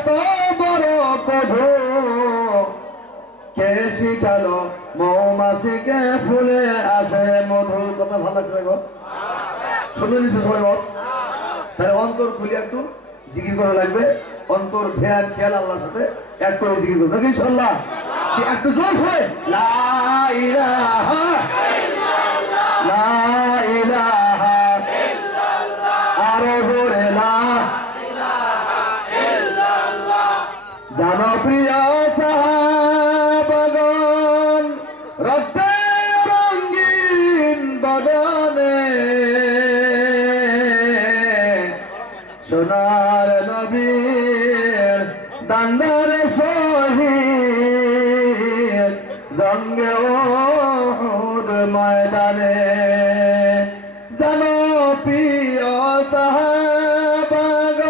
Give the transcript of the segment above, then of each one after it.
এত বড় কধু কে শিখালো মৌমাছিকে ফুলে আছে মধু। কথা ভালো লাগছে দেখো, শুনলে নিশ্চয় সবাই বস। তাহলে অন্তর খুলে একটু জিকির করা লাগবে, অন্তর ধ্যান খেয়াল আল্লাহর সাথে এক করে জিকির করবো নাকি ইনশাআল্লাহ। একটু জোর হয়ে লা ইলাহা ইল্লাল্লাহ, লা ইলাহা ইল্লাল্লাহ, আরো জোরে লা ইলাহা ইল্লাল্লাহ। জনপ্রিয় সাহাবাগণ রক্তে রঙিন বদনে সোনার নবীর দান্দার শহীদ জঙ্গে ওহুদ ময়দানে। জনপ্রিয় সাহাবাগণ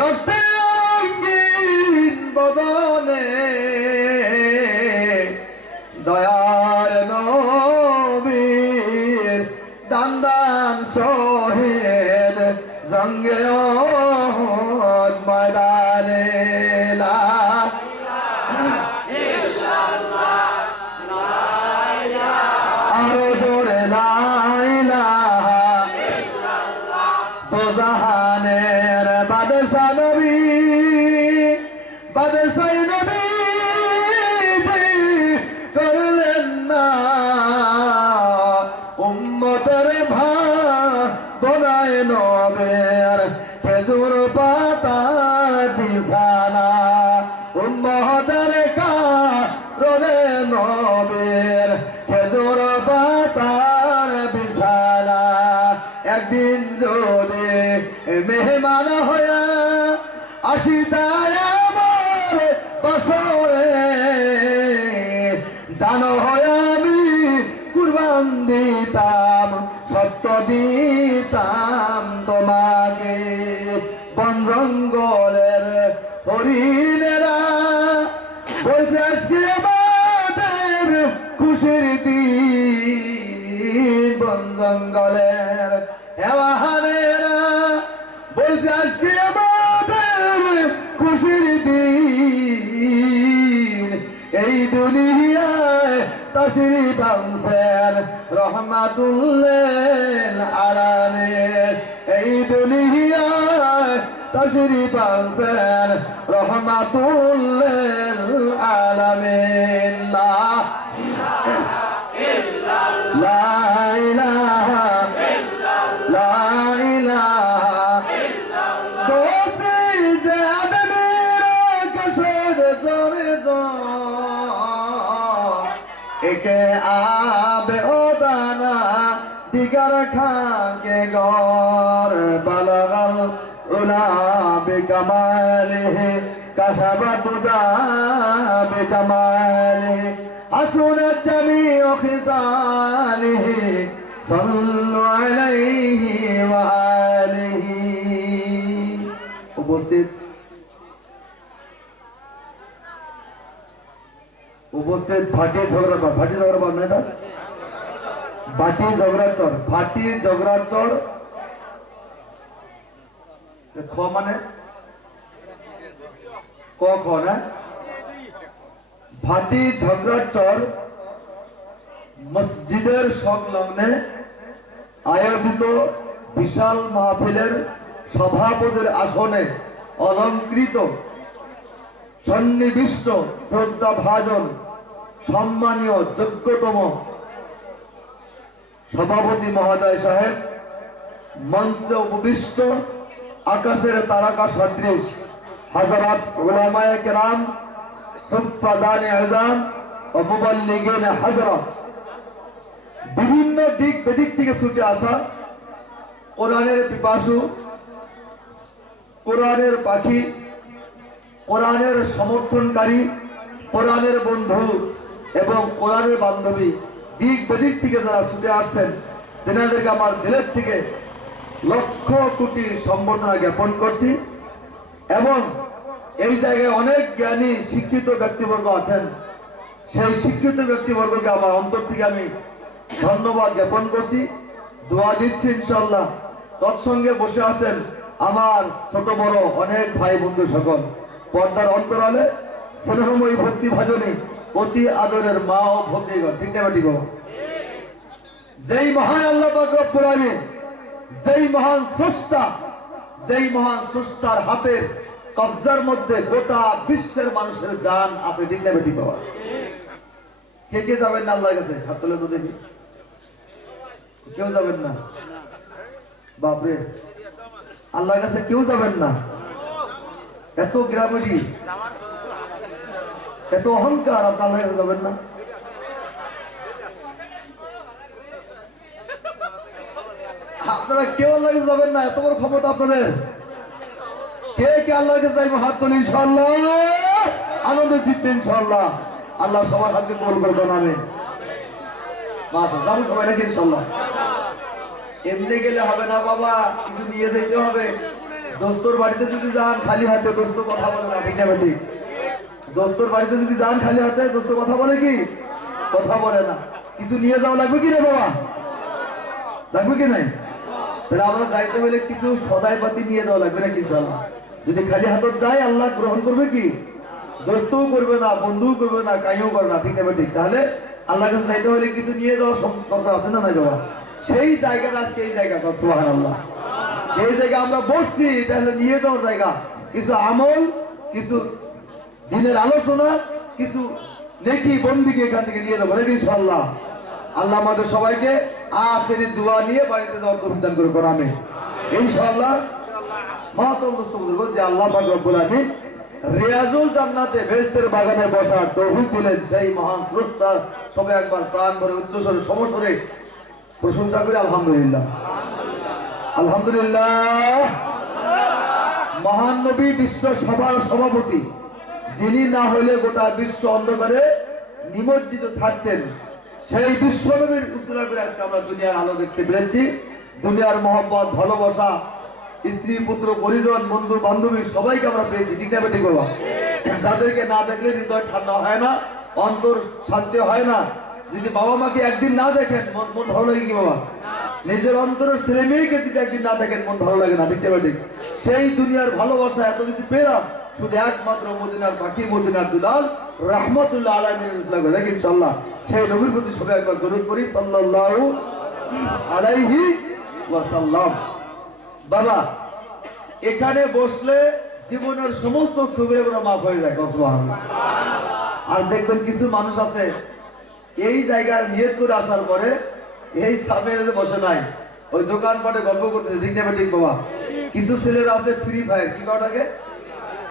রক্তে রঙিন বদনে দয়ার নবীর দান্দান শহীদ জঙ্গে ওহুদ ময়দানে। লা ইলাহা ইল্লাল্লাহ, লা ইলাহা, আরো জোরে লা ইলাহা ইল্লাল্লাহ। দোজাহানের বাদশা নবী, বাদশা নবী করলেন না উম্মতের ভাবনায় নবের খেজুর পাতার বিছানা। উম্মতের কারণে নবের খেজুর পাতার বিছানা। একদিন যদি মেহমান হয়ে আসিতায় আমার বাসরে জানো হয় আমি কুরবান দিতাম, সত্য দিতাম তোমাকে। বন জঙ্গলের হরিণেরা বলছে আজকে আমাদের খুশির দিন। বন জঙ্গলের হেওয়াহানেরা বলছে আজকে আমাদের খুশির দিন। এই দুনিয়ায় তাশরীফ আনছেন রহমাতুল্লিল আলামিন। এই দুনিয়ায় তাশরীফ আনছেন রহমাতুল্লিল আলামিন। লা ইলাহা ইল্লাল্লাহ, লা ইলাহা ইল্লাল্লাহ। দোষী যে আদমের কসদ জোরে একে আবে ও দানা দিগার খাকে গর বালাগাল উলা বিকামালিহি কাশাবাতু দা বিকামালিহি হাসুনাত জামিউ খিসালিহি সাল্লু আলাইহি ওয়া আলিহি। উপস্থিত ভাটি ঝগড়া, ভাটি ঝগড়া পান না, এটা ভাটি ঝগড়া চর, ভাটি ঝগড়া চর খ মানে ক খ না। ভাটি ঝগড়া চর মসজিদের সংলগ্নে আয়োজিত বিশাল মাহফিলের সভাপতির আসনে অলংকৃত সন্নিবিষ্ট শ্রদ্ধা ভাজন সম্মানীয় যোগ্যতম সভাপতি মহোদয় সাহেব, মঞ্চে উপবিষ্ট আকাশের তারকা সদৃশ হযরত উলামায়ে কেরাম, হুফাদানে আযম ও মুবাল্লিগিনে হযরত, বিভিন্ন দিক বেদিক থেকে ছুটে আসা কোরআনের পিপাসু, কোরআনের পাখি, কোরআনের সমর্থনকারী, কোরআনের বন্ধু এবং কোরআনের বান্ধবী দিক বেদিক থেকে যারা ছুটে আসছেন, তেনাদেরকে আমার দিলের থেকে লক্ষ কোটি সম্বর্ধনা জ্ঞাপন করছি। এবং এই জায়গায় অনেক জ্ঞানী শিক্ষিত ব্যক্তিবর্গ আছেন, সেই শিক্ষিত ব্যক্তিবর্গকে আমার অন্তর থেকে আমি ধন্যবাদ জ্ঞাপন করছি, দোয়া দিচ্ছি ইনশাআল্লাহ। তৎসঙ্গে বসে আছেন আমার ছোট বড় অনেক ভাই বন্ধু সকল পর্দার অন্তরালে স্নেহময়ী ভক্তি ভাজনী অতি আদরের মা ও ভগ্নীগণ, ঠিক না ঠিক? যেই মহান আল্লাহ পাক রব্বুল আলামিন, যেই মহান স্রষ্টা, যেই মহান স্রষ্টার হাতের কবজার মধ্যে গোটা বিশ্বের মানুষের জান আছে, ঠিক না ঠিক বাবা? কে কে যাবেন না আল্লাহর কাছে? হাত তুলে তো দেখি। কেউ যাবেন না? বাপরে, আল্লাহর কাছে কেউ যাবেন না? এত গ্রামেরই, এত অহংকার, আপনি আল্লাহর কাছে যাবেন না? আপনারা কেউ আল্লাহর কাছে যাবেন না? এত বড় ক্ষমতা আপনাদের? কে কে আল্লাহর কাছে যাইবো? হাত তুলি ইনশাআল্লাহ, আনন্দ চিত্তে ইনশাআল্লাহ। আল্লাহ সবার হাতকে কবুল করে দেন, আমিন। মাশাআল্লাহ, যাবো সবাই নাকি ইনশাআল্লাহ? এমনি গেলে হবে না বাবা, কিছু নিয়ে যেতে হবে। দোস্তর বাড়িতে যদি যান খালি হাতে, দোস্ত কথা বলে না, ঠিক না ঠিক? দোস্তর বাড়িতে যদি যান খালি হাতে, দোস্ত কথা বলে কি? কথা বলে না। কিছু নিয়ে যাওয়া লাগবে কি রে বাবা? লাগবে কি নাই? তাহলে আমরা যাইতে হলে কিছু সদাই পাতি নিয়ে যাওয়া লাগবে নাকি ইনশাআল্লাহ? যদি খালি হাতত যাই, আল্লাহ গ্রহণ করবে কি? দোস্তও করবে না, বন্ধুও করবে না, কাইও করবে না, ঠিক না ঠিক? তাহলে আল্লাহর কাছে যাইতে হলে কিছু নিয়ে যাওয়ার দরকার আছে না নাই বাবা? সেই জায়গাটা আজকে এই জায়গা, সুবহানাল্লাহ। সেই জায়গা আমরা বসছি, এটা হলো নিয়ে যাওয়ার জায়গা। কিছু আমল, কিছু দিনের আলোচনা, কিছু নেকি বন্দিকে এখান থেকে নিয়ে যাবো নাকি ইনশাআল্লাহ? আল্লাহ আমাদের সবাইকে আখেরি দোয়া নিয়ে বাড়িতে যাওয়ার তৌফিক দান করে কোন, আমিন ইনশাআল্লাহ। মাহতরম দোস্ত বুজুর্গ, যে আল্লাহ পাক রব্বুল আলামিন রিয়াজুল জান্নাতে বেহেশতের বাগানে বসার তৌফিক দিলেন, সেই মহান স্রষ্টা সবাই একবার প্রাণ ভরে উচ্চস্বরে সমস্বরে প্রশংসা করি আলহামদুলিল্লাহ, আলহামদুলিল্লাহ। মহান নবী বিশ্ব সভার সভাপতি, যিনি না হইলে গোটা বিশ্ব অন্ধকারে নিমজ্জিত থাকতেন, সেই বিশ্ব নবীর উসিলা করে আজকে আমরা দুনিয়ার আলো দেখতে পেরেছি। দুনিয়ার মহব্বত, ভালোবাসা, স্ত্রী পুত্র পরিজন বন্ধু বান্ধবী সবাইকে আমরা পেয়েছি, ঠিক না ঠিক বাবা? যাদেরকে না দেখলে হৃদয় ঠান্ডা হয় না, অন্তর শান্তি হয় না। যদি বাবা মাকে একদিন না দেখেন, মন ভালো লাগে কি বাবা? নিজের অন্তরের ছেলে মেয়েকে যদি একদিন না দেখেন, মন ভালো লাগে না, ঠিক না ঠিক? সেই দুনিয়ার ভালোবাসা এত কিছু পেলাম শুধু একমাত্র মদিনার পাখি, মদিনার দুলাল রাহমাতুল্লাহ আলামিনের উসিলা করে, নাকি ইনশাআল্লাহ? সেই নবীর প্রতি সবাই একবার দরুদ পড়ি, সাল্লাল্লাহু আলাইহি ওয়াসাল্লাম। বাবা, এখানে বসলে জীবনের সমস্ত সুখগুলো মাফ হয়ে যায়, সুবহানাল্লাহ। আর দেখবেন কিছু মানুষ আছে এই জায়গার নিয়ত করে আসার পরে এই সামনে বসে নাই, ওই দোকানপাটে গল্প করতেছে, ঠিক না ঠিক বাবা? কিছু ছেলেরা আছে ফ্রি ফায়ার, কি কটাকে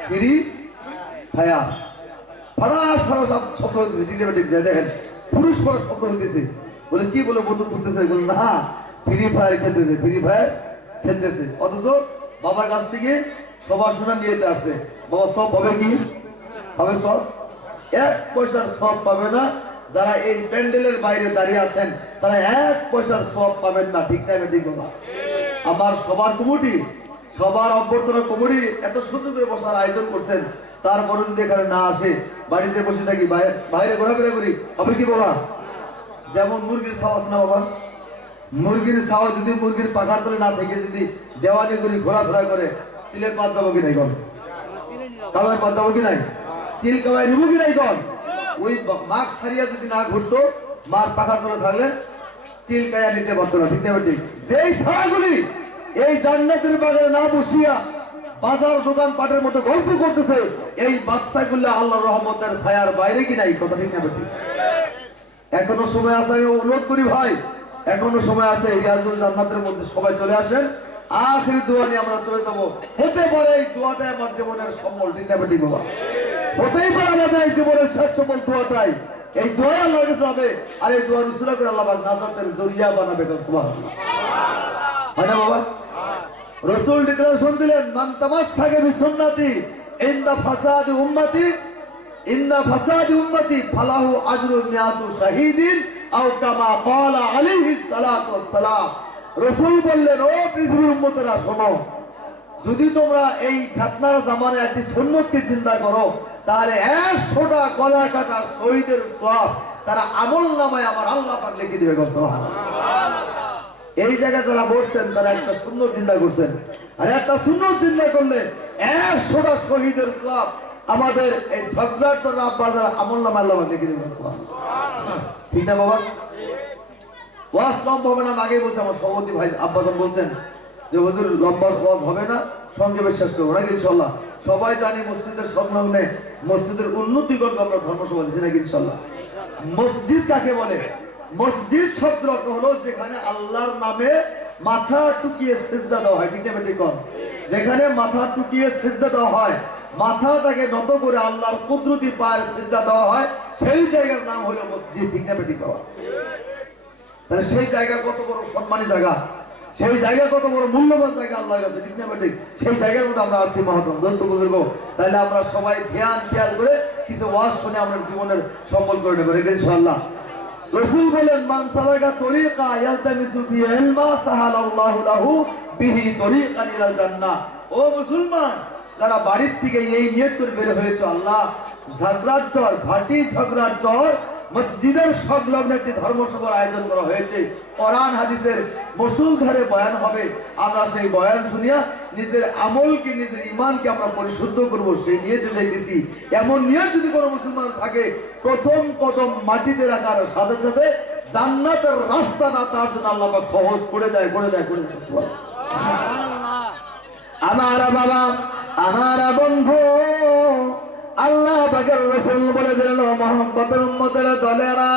ফ্রি ফায়ার ফাড়াস ফাড়াস শব্দ হইতেছে, ঠিক না ঠিক? দেখেন পুরুষ পড়া শব্দ হইতেছে, বলে কি বলে বন্দুক ফুটতেছে, বলে না ফ্রি ফায়ার খেলতেছে, ফ্রি ফায়ার খেলতেছে। অথচ বাবার কাছ থেকে সবার শোনা নিয়ে আসছে, বাবা সব পাবে কি? পাবে সব? এক পয়সার সব পাবে না। যারা এই প্যান্ডেলের বাইরে দাঁড়িয়ে আছেন তারা এক পয়সার সব পাবেন না, ঠিক না ঠিক বাবা? আমার সবার কমিটি, সবার অভ্যর্থনা কমিটি এত সুন্দর করে বসার আয়োজন করছেন, তারপরে যদি এখানে না আসে, বাড়িতে বসে থাকি, বাইরে ঘোরাফেরা করি, হবে কি বাবা? যেমন মুরগির ছাও আছে না বাবা? মুরগির ছাও যদি মুরগির পাখার তলে না থেকে যদি দেওয়ানি করি, ঘোরাফেরা করে, সিলের পাঁচ যাবো কি নাই কন? কামাই পাঁচ যাবো কি নাই? সিল কামাই নিবো কি নাই কন? ওই মাস্ক ছাড়িয়া যদি না ঘুরতো, মার পাখার তলে থাকলে সিল কায়া নিতে পারতো না, ঠিক না ঠিক? যেই ছাড়াগুলি এই জান্নাতের বাজারে না বসিয়া বাজার দোকান পাটের মতো গল্প করতেছে, এই বাচ্চাগুলো আল্লাহর রহমতের ছায়ার বাইরে কি নাই, কথা ঠিক না ঠিক? এখনো সময় আছে, আমি অনুরোধ করি ভাই, এখনো সময় আছে, রিয়াজুল জান্নাতের মধ্যে সবাই চলে আসেন। আখিরি দোয়া নিয়ে আমরা চলে যাবো। হতে পারে এই দোয়াটাই আমার জীবনের সম্বল, ঠিক না ঠিক বাবা? হতেই পারে আমাদের এই জীবনের শেষ সম্বল দোয়াটাই, এই দোয়া আল্লাহর কাছে হবে। আর এই দোয়ার উসিলা করে আল্লাহ নাজাতের জরিয়া বানাবে, সুবহানাল্লাহ, হয় না বাবা? রাসূল ডিক্লারেশন দিলেন, মান তামাসসাকা বিসুন্নতি ইনদা ফাসাদি উম্মতি, ইনদা ফাসাদি উম্মতি ফালাহু আজরু মিয়াতু শাহীদিন আও কামা ক্বালা আলাইহিস সালাতু ওয়াস সালাম। রাসূল বললেন, ও পৃথিবীর উম্মতেরা শোনো, যদি তোমরা এই ফিতনার জামানায় একটি সুন্নতকে চিন্তা করো, তাহলে 100টা গলা কাটা শহীদের সওয়াব তারা আমলনামায় আমার আল্লাহ পাক লিখে দিবে, সুবহানাল্লাহ। এই জায়গায় যারা বসছেন তারা একটা সুন্দর চিন্তা করছেন, আর একটা সুন্দর চিন্তা করলে 100টা শহীদের সওয়াব আমাদের এই ঝগড়ার জন্য আব্বাজার আমল নামা আল্লাহ লিখে দেবেন। ঠিক না বাবা? ওয়াজ লম্বা হবে না, আগেই বলছে আমার সভাপতি ভাই আব্বাজান বলছেন যে হুজুর লম্বা ওয়াজ হবে না, সংক্ষেপে শেষ করবো নাকি ইনশাল্লাহ। সবাই জানি মসজিদের সংলগ্নে মসজিদের উন্নতি করবে, আমরা ধর্মসভা দিচ্ছি নাকি ইনশাল্লাহ। মসজিদ কাকে বলে? মসজিদ শব্দ অর্থ হলো যেখানে আল্লাহর নামে মাথা টুকিয়ে সিজদা দেওয়া হয়। ঠিক না বেটি কম? যেখানে মাথা টুকিয়ে সিজদা দেওয়া হয়, মাথাটাকে নত করে আল্লাহর কুদরতি পায়ের সিজদা দেওয়া হয়, সেই জায়গার নাম হলো মসজিদ। ঠিক না বেটি কম? তাহলে সেই জায়গা কত বড় সম্মানী জায়গা, সেই জায়গা কত বড় মূল্যবান জায়গা আল্লাহর কাছে। ঠিক না বেটি? সেই জায়গার মধ্যে আমরা আসছি মহাত্মা দোস্ত বুজুর্গ। তাহলে আমরা সবাই ধ্যান খেয়াল করে কিছু ওয়াজ শুনে আমরা জীবনের সম্বল করে নেব ইনশাআল্লাহ। রাসূল বলেন মান সালাকা তরিকা ইয়ালতামিসু ফিহি ইলমা সাহালাল্লাহু লাহু বিহি তরিকান ইলাল জান্নাহ। ও মুসলমান, যারা বাড়ির থেকে এই নিয়ত করে বের হয়েছে, আল্লাহ ঝগড়ার চর, ভাটি ঝগড়ার চর মসজিদের সংলগ্ন একটি ধর্মসভার আয়োজন করা হয়েছে। কোরআন হাদিসের মুসলধারে বয়ান হবে, আমরা সেই বয়ান শুনিয়া নিজের আমলকে, নিজের ঈমানকে আমরা পরিশুদ্ধ করব, সেই নিয়তে যাইতেছি। এমন নিয়ত যদি কোনো মুসলমান থাকে, প্রথম কদম মাটিতে রাখার সাথে সাথে জান্নাতের রাস্তা না তার জন্য আল্লাহ পাক সহজ করে দেয়, করে দেয়, করে দেয়। আমার বাবা, আমার বন্ধু, আল্লাহ পাকের রাসূল বলে দিলেন মুহাম্মদের উম্মতের দলেরা,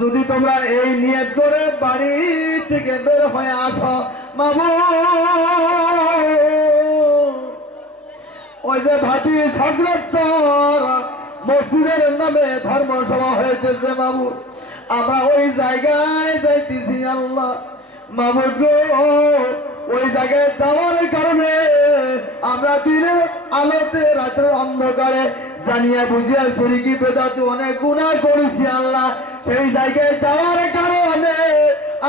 যদি তোমরা এই নিয়ত করে বাড়ি থেকে বের হয়ে আসো, মামুন ওই যে ভাটি ঝগড়ার চর মসজিদের নামে ধর্মসভা হইতেছে, মামু আমরা ওই জায়গায় যাইতেছি। আল্লাহ মামুদ গো, ওই জায়গায় যাওয়ার কারণে আমরা দিনের আলোতে রাতের অন্ধকারে জানিয়া বুঝিয়া শরীকি বেদাতে অনেক গুনাহ করেছি। আল্লাহ সেই জায়গায় যাওয়ার কারণে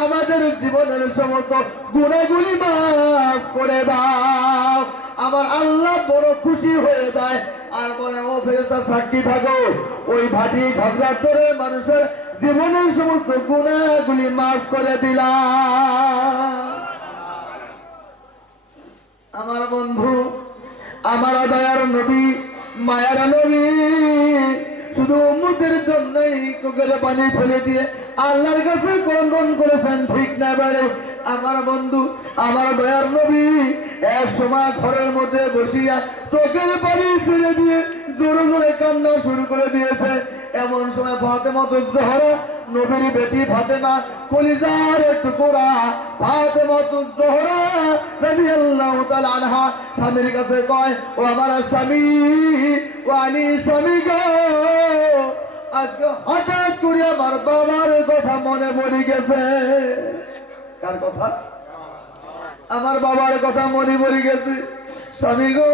আমাদের জীবনের সমস্ত গুনাহগুলি মাফ করে দাও। আমার আল্লাহ বড় খুশি হয়ে যায়, আর বলে ও ফেরেশতা সাক্ষী থাকো, ওই ভাটি ঝগড়ার চরের মানুষের জীবনের সমস্ত গুনাহগুলি মাফ করে দিলাম। আমার বন্ধু, আমার দয়ার নবী, মায়ার নবী শুধু উম্মতের জন্যই চোখের পানি ফেলে দিয়ে আল্লাহর কাছে ক্রন্দন করেছেন। ঠিক না বারে? আমার বন্ধু, আমার দয়ার নবী এক সময় ঘরের মধ্যে বসিয়া চোখের পানি ছেড়ে দিয়ে জোরে জোরে কান্না শুরু করে দিয়েছে। এমন সময় ফাতেমাতুজ জোহরা, নবীর বেটি ফাতেমা, কলিজার টুকরা ফাতেমাতুজ জোহরা রাদিয়াল্লাহু তাআলা আনহা স্বামীর কাছে কয়, ও আমার স্বামী, ও আলী স্বামী গো, আজকে হঠাৎ করে আমার বাবার কথা মনে পড়ে গেছে। কার কথা? আমার বাবার কথা মনে পড়ে গেছে। স্বামী গো,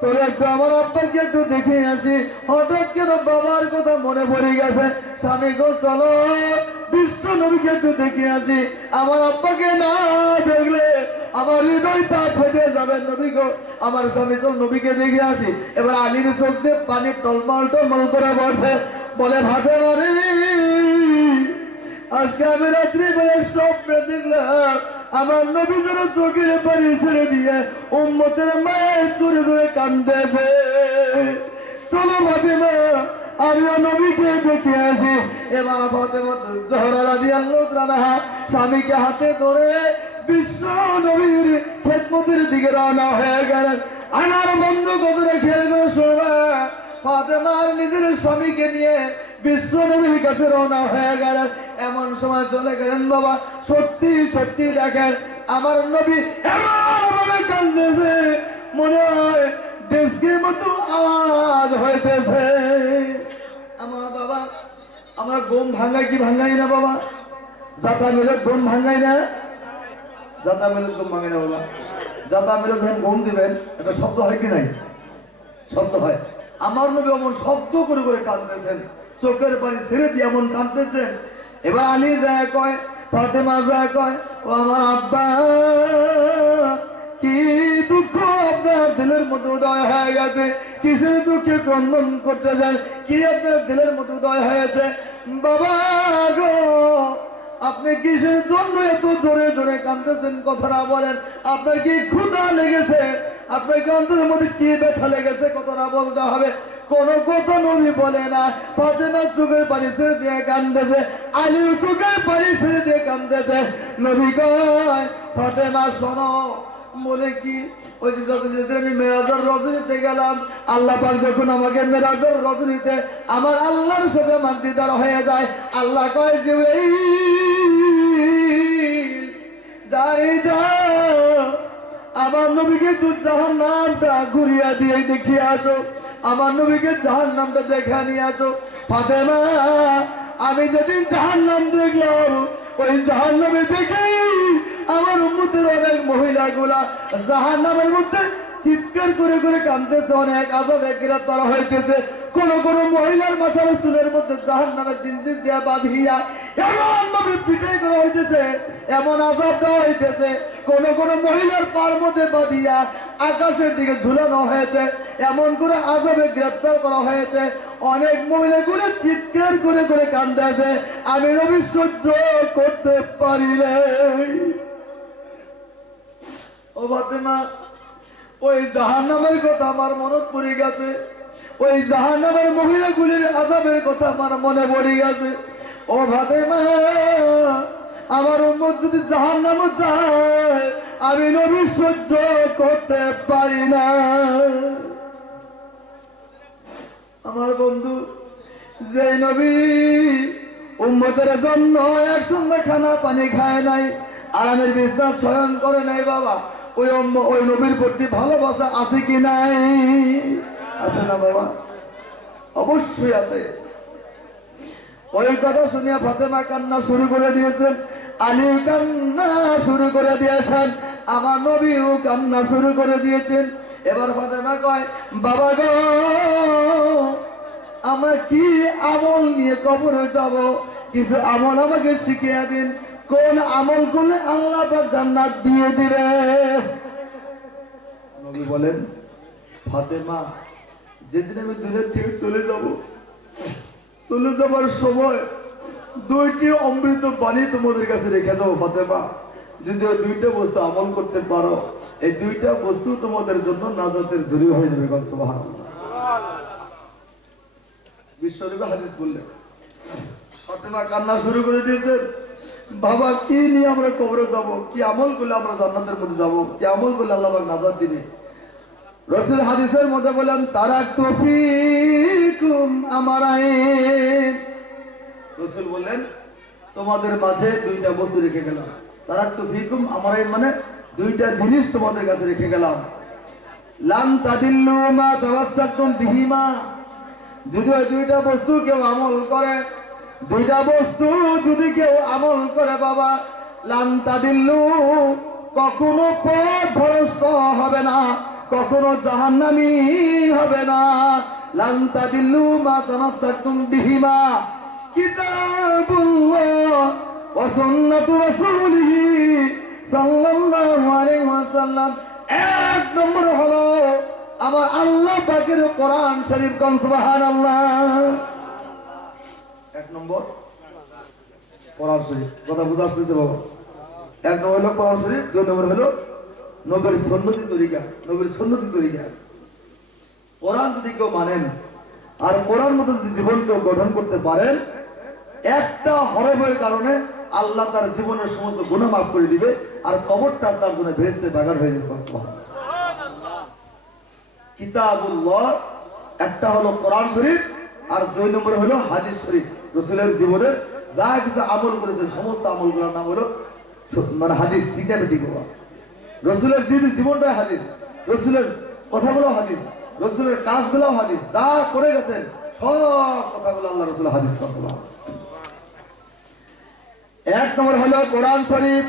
চলে একটু আমার আব্বাকে একটু দেখে আসি, হঠাৎ কেন বাবার কথা মনে পড়ে গেছে। স্বামী গো চলো বিশ্ব নবীকে একটু দেখে আসি, আমার আব্বাকে না দেখলে আমার হৃদয়টা ফেটে যাবে। নবী গো, আমার স্বামী চল নবীকে দেখে আসি। এবার আলীর চোখ দিয়ে পানি টলমল টলমল করে বসে, বলে ভাতে মারি, আজকে আমি রাত্রি বেলা স্বপ্নে দেখলাম আমার নবী যেন চোখের পানি ছেড়ে দিয়ে উম্মতের মায়ের চোরে চোরে কান্দেছে। চলো ফাতেমা, আমিও নবীকে দেখে আসি। এবার ফাতেমা জোহরা রাদিয়াল্লাহু তাআলা স্বামীকে হাতে ধরে বিশ্ব নবীর খেদমতের দিকে রওনা হয়ে গেলেন। আমার বন্ধু কতটা খেয়াল করে শোনা, ফাতেমার নিজের স্বামীকে নিয়ে বিশ্ব নবীর কাছে রওনা হয়ে গেলেন। এমন সময় চলে গেলেন বাবা, সত্যি সত্যি দেখেন আমার নবী এমন ভাবে কাঁদতেছে, মনে হয় ডেস্কের মতো আওয়াজ হইতেছে। আমার বাবা, আমার ঘুম ভাঙাই কি ভাঙাই না বাবা? জাতা মিলে ঘুম ভাঙাই না, জাতা মিলে ঘুম ভাঙাই না বাবা। জাতা মিলে যখন ঘুম দিবেন একটা শব্দ হয় কি নাই? শব্দ হয়। আমার নবী এমন শব্দ করে করে কাঁদতেছেন, চোখের পানি ছেড়ে দিয়ে এমন কাঁদতেছেন। এবার আলী যায় কয়, ফাতেমা যায় কয়, ও আমার আব্বা, কি দুঃখ আপনার দিলের মতো উদয় হয়ে গেছে, কিসের দুঃখে ক্রন্দন করতে যান, কি আপনার দিলের মতো উদয় হয়েছে? বাবা গো, আপনি কিসের জন্য এত জোরে জোরে কাঁদতেছেন? কথাটা বলেন। আপনার কি ক্ষুধা লেগেছে? আপনার কি অন্তরের মধ্যে কি ব্যথা লেগেছে? কথাটা বলতে হবে। কোন কথা নবী বলে না। ফাতেমা চোখের পানি ছেড়ে দিয়ে কাঁদতেছে, আলী চোখের পানি ছেড়ে দিয়ে কাঁদতেছে। নবী কয়, ফাতেমা শোনো, বলে কি, ওই যে যত যেদিন আমি মেরাজের রজনীতে গেলাম, আল্লাহ পাক যখন আমাকে মেরাজের রজনীতে আমার আল্লাহর সাথে আমার দিদার হয়ে যায়, আল্লাহ কয় জিবরাইল যারে যা আমার নবীকে একটু জাহান্নামটা ঘুরিয়া দিয়ে দেখিয়ে আসো, আমার নবীকে জাহান্নামটা দেখা নিয়ে আসো। ফাতেমা, আমি যেদিন জাহান্নাম দেখলাম, ওই জাহান্নামে দেখে আমার উম্মতের অনেক মহিলাগুলা জাহান্নামের মধ্যে চিৎকার করে করে কাঁদতেছে, অনেক আযাবে গ্রেফতার হইতেছে। কোন কোন মহিলার মাথার চুলের মধ্যে জাহান্নামের জিনজির দিয়া বাঁধিয়া এমন ভাবে পিটাই করা হইতেছে, এমন আযাব দেওয়া হইতেছে। কোন কোন মহিলার পার মধ্যে বাঁধিয়া আকাশের দিকে ঝুলানো হয়েছে, এমন করে আযাবে গ্রেফতার করা হয়েছে। অনেক মহিলাগুলো চিৎকার করে করে কাঁদতেছে, আমি নবী সহ্য করতে পারি নাই। ও ফাতেমা, ওই জাহান্নামের কথা আমার মনে পড়ে গেছে, ওই জাহান্নামের মহিলাগুলির আযাবের কথা আমার মনে পড়ে গেছে। ও ফাতেমা, আমার উম্মত যদি জাহান্নামে যায়, আমি নবী সহ্য করতে পারি না। আমার বন্ধু, যে নবী উম্মতের জন্য একসঙ্গে খানা পানি খায় নাই, আরামের বিছানা শয়ন করে নাই, বাবা, ওই নবীর প্রতি ভালোবাসা আছে কি নাই? আছে না বাবা? অবশ্যই আছে। ওই কথা শুনিয়া ফাতেমা কান্না শুরু করে দিয়েছেন, আলী কান্না শুরু করে দিয়েছেন, আমার নবীও কান্না শুরু করে দিয়েছেন। এবার ফাতেমা কয়, বাবা গো, আমরা কি আমল নিয়ে কবরে যাব? কিছু আমল আমাকে শিখিয়ে দিন, কোন আমল করলে আল্লাহ পাক জান্নাত দিয়ে দিবে? নবী বলেন, ফাতেমা, যেদিন আমি দুনিয়া থেকে চলে যাব, চলে যাবার সময় দুইটি অমৃত বাণী তোমাদের কাছে রেখে যাবো ফাতেমা। যদি ওই দুইটা বস্তু আমল করতে পারো, এই দুইটা বস্তু তোমাদের জন্য নাজাতের জরিয়া হয়ে যাবে। সুবহানাল্লাহ। বিশ্বনবী হাদিস বললেন। ফাতেমা কান্না শুরু করে দিয়েছেন, বাবা, কি নিয়ে আমরা কবরে যাব? কি আমল করলে আমরা জান্নাতের মধ্যে যাব? কি আমল করলে আল্লাহ পাক নাজাত দিবে? রাসূল হাদিসের মধ্যে বলেন, তারাকতু ফীকুম আমারাইন। রাসূল বললেন, তোমাদের মাঝে দুইটা বস্তু রেখে গেলাম। তারাকতু ফীকুম আমারাইন মানে দুইটা জিনিস তোমাদের কাছে রেখে গেলাম। লান তাদিল্লু মা তাওয়াসসাতুম বিহিমা, যদি ওই দুইটা বস্তু কেউ আমল করে, দুইটা বস্তু যদি কেউ আমল করে, বাবা, লান তাদিল্লু, কখনো পথ ভ্রষ্ট হবে না, কখনো জাহান্নামী হবে না। লান তাদিল্লু মা তামাসসাকতুম বিহিমা, কিতাবুল্লাহ ওয়া সুন্নাতু রাসূলিহি সাল্লাল্লাহু আলাইহি ওয়াসাল্লাম। এক নম্বর হলো আমার আল্লাহ পাকের কোরআন শরীফ। কোন সুবহানাল্লাহ। এক নম্বর কোরআন শরীফ। কথা বুঝা আসতেছে বাবা? এক নম্বর হলো কোরআন শরীফ, দুই নম্বর হলো নবীর সুন্নতি তরিকা। নবীর সুন্নতি তরিকা, কোরআন যদি কেউ মানেন আর কোরআন মতো যদি জীবন কেউ গঠন করতে পারেন, একটা হরফের কারণে আল্লাহ তার জীবনের সমস্ত গুনাহ মাফ করে দিবে, আর কবরটা তার জন্য বেহেশতে বাগান হয়ে যাবে। সুবহানাল্লাহ। কিতাবুল্লাহ একটা হলো কোরআন শরীফ, আর দুই নম্বর হলো হাদিস শরীফ। রাসূলের জীবনে যা কিছু আমল করেছেন সমস্ত আমলগুলোর নাম হলো মানে হাদিস। ঠিক আছে, ঠিক বাবা? রাসূলের জীবনটাই হাদিস, রাসূলের কথাগুলো হাদিস, রাসূলের কাজগুলো হাদিস, যা করে গেছেন সব কথাগুলো আল্লাহ রাসূল হাদিস করেছেন। এক নম্বর হলো কোরআন শরীফ,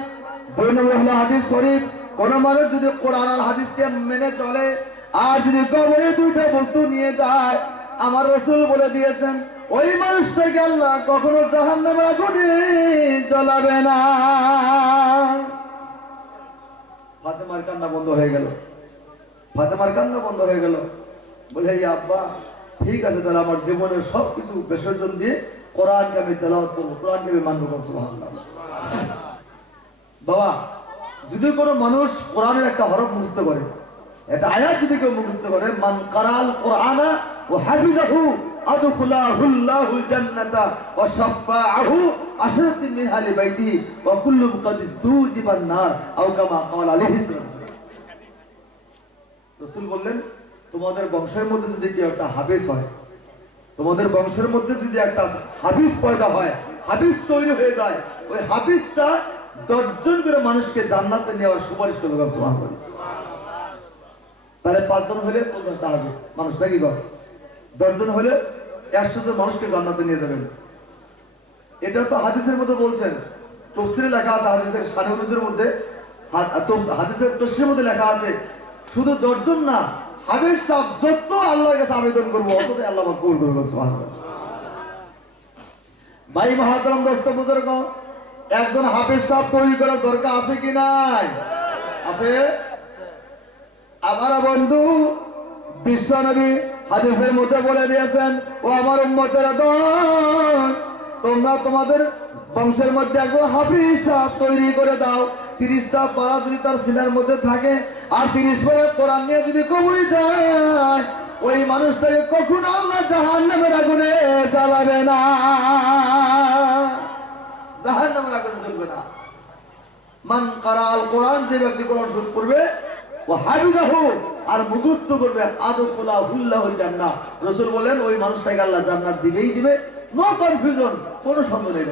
দুই নম্বর হলো হাদিস শরীফ। কোন মানুষ যদি কোরআন আর হাদিসকে মেনে চলে, আর যদি কবরে দুইটা বস্তু নিয়ে যায়, আমার রাসূল বলে দিয়েছেন, ওই মানুষটাকে আল্লাহ কখনো জাহান্নামে আগুনে জ্বালাবে না। ফাতেমার কান্না বন্ধ হয়ে গেল। ফাতেমার কান্না বন্ধ হয়ে গেল। বলে, আব্বা, ঠিক আছে, তাহলে আমার জীবনের সবকিছু বিসর্জন দিয়ে কোরআনকে আমি তেলাওয়াত করবো, কোরআনকে আমি মানবো। সুবহানাল্লাহ। বাবা, যদি কোনো মানুষ কোরআনের একটা হরফ মুখস্থ করে, একটা আয়াত যদি কেউ মুখস্থ করে, মান কারাল কোরআনা ওয়া হাফিজাহু আদখুলাহুল্লাহুল জান্নাতা ওয়া শাফাআহু আশরাতিন মিন আহলি বাইতিহি ওয়া কুল্লুম কাদ ইসতুজিবান নার আও কামা ক্বাল আলাইহিস সালাম। রাসূল বললেন, তোমাদের বংশের মধ্যে যদি কেউ একটা হাফেজ হয়, তোমাদের বংশের মধ্যে যদি একটা হাফেজ পয়দা হয়, হাফেজ তৈরি হয়ে যায়, ওই হাফেজটা 10 জন করে মানুষকে জান্নাতে নেওয়ার সুপারিশ করবে। সুবহানাল্লাহ। তাহলে 5 জন হলে 50টা হাফেজ মানুষ, নাকি গো? 10 জন হলে 100 জন মানুষকে জান্নাতে নিয়ে যাবেন। এটা তো হাদিসের মধ্যে বলছেন, তাফসীরে লেখা আছে, হাদিসের শানে-উরুদের মধ্যে, হাদিসের তাফসীরের মধ্যে লেখা আছে, শুধু 10 জন না, হাফেজ সাহেব যত আল্লাহর কাছে আবেদন করবো অতটাই আল্লাহ পাক কবুল করবেন। সুবহানাল্লাহ। ভাই মহতরম দোস্ত বুজুর্গ, একজন হাফেজ সাহেব তৈরি করার দরকার আছে কি নাই? আছে। আমার বন্ধু বিশ্বনবী হাদিসের মধ্যে বলে দিয়েছেন, ও আমার উম্মতেরা দল, তোমরা তোমাদের বংশের মধ্যে একজন হাফেজ সাহেব তৈরি করে দাও। 30টা পারা যদি তার সিনার মধ্যে থাকে আর 30 পারা কোরআন নিয়ে যদি কবরে যায়, ওই মানুষটাকে কখনো আল্লাহ জাহান্নামের আগুনে জ্বালাবে না, জাহান্নামের আগুনে জ্বলবে না। মান কারাল কোরআন, যে ব্যক্তি কোরআন শুরু করবে, ও হাফিজাহু, আর মুখস্থ করবে, আদখুলাহুল্লাহুল জান্নাহ। রাসূল বলেন, ওই মানুষটাকে আল্লাহ জান্নাত দিবেই দিবে, নো কনফিউশন, কোনো সন্দেহ নেই।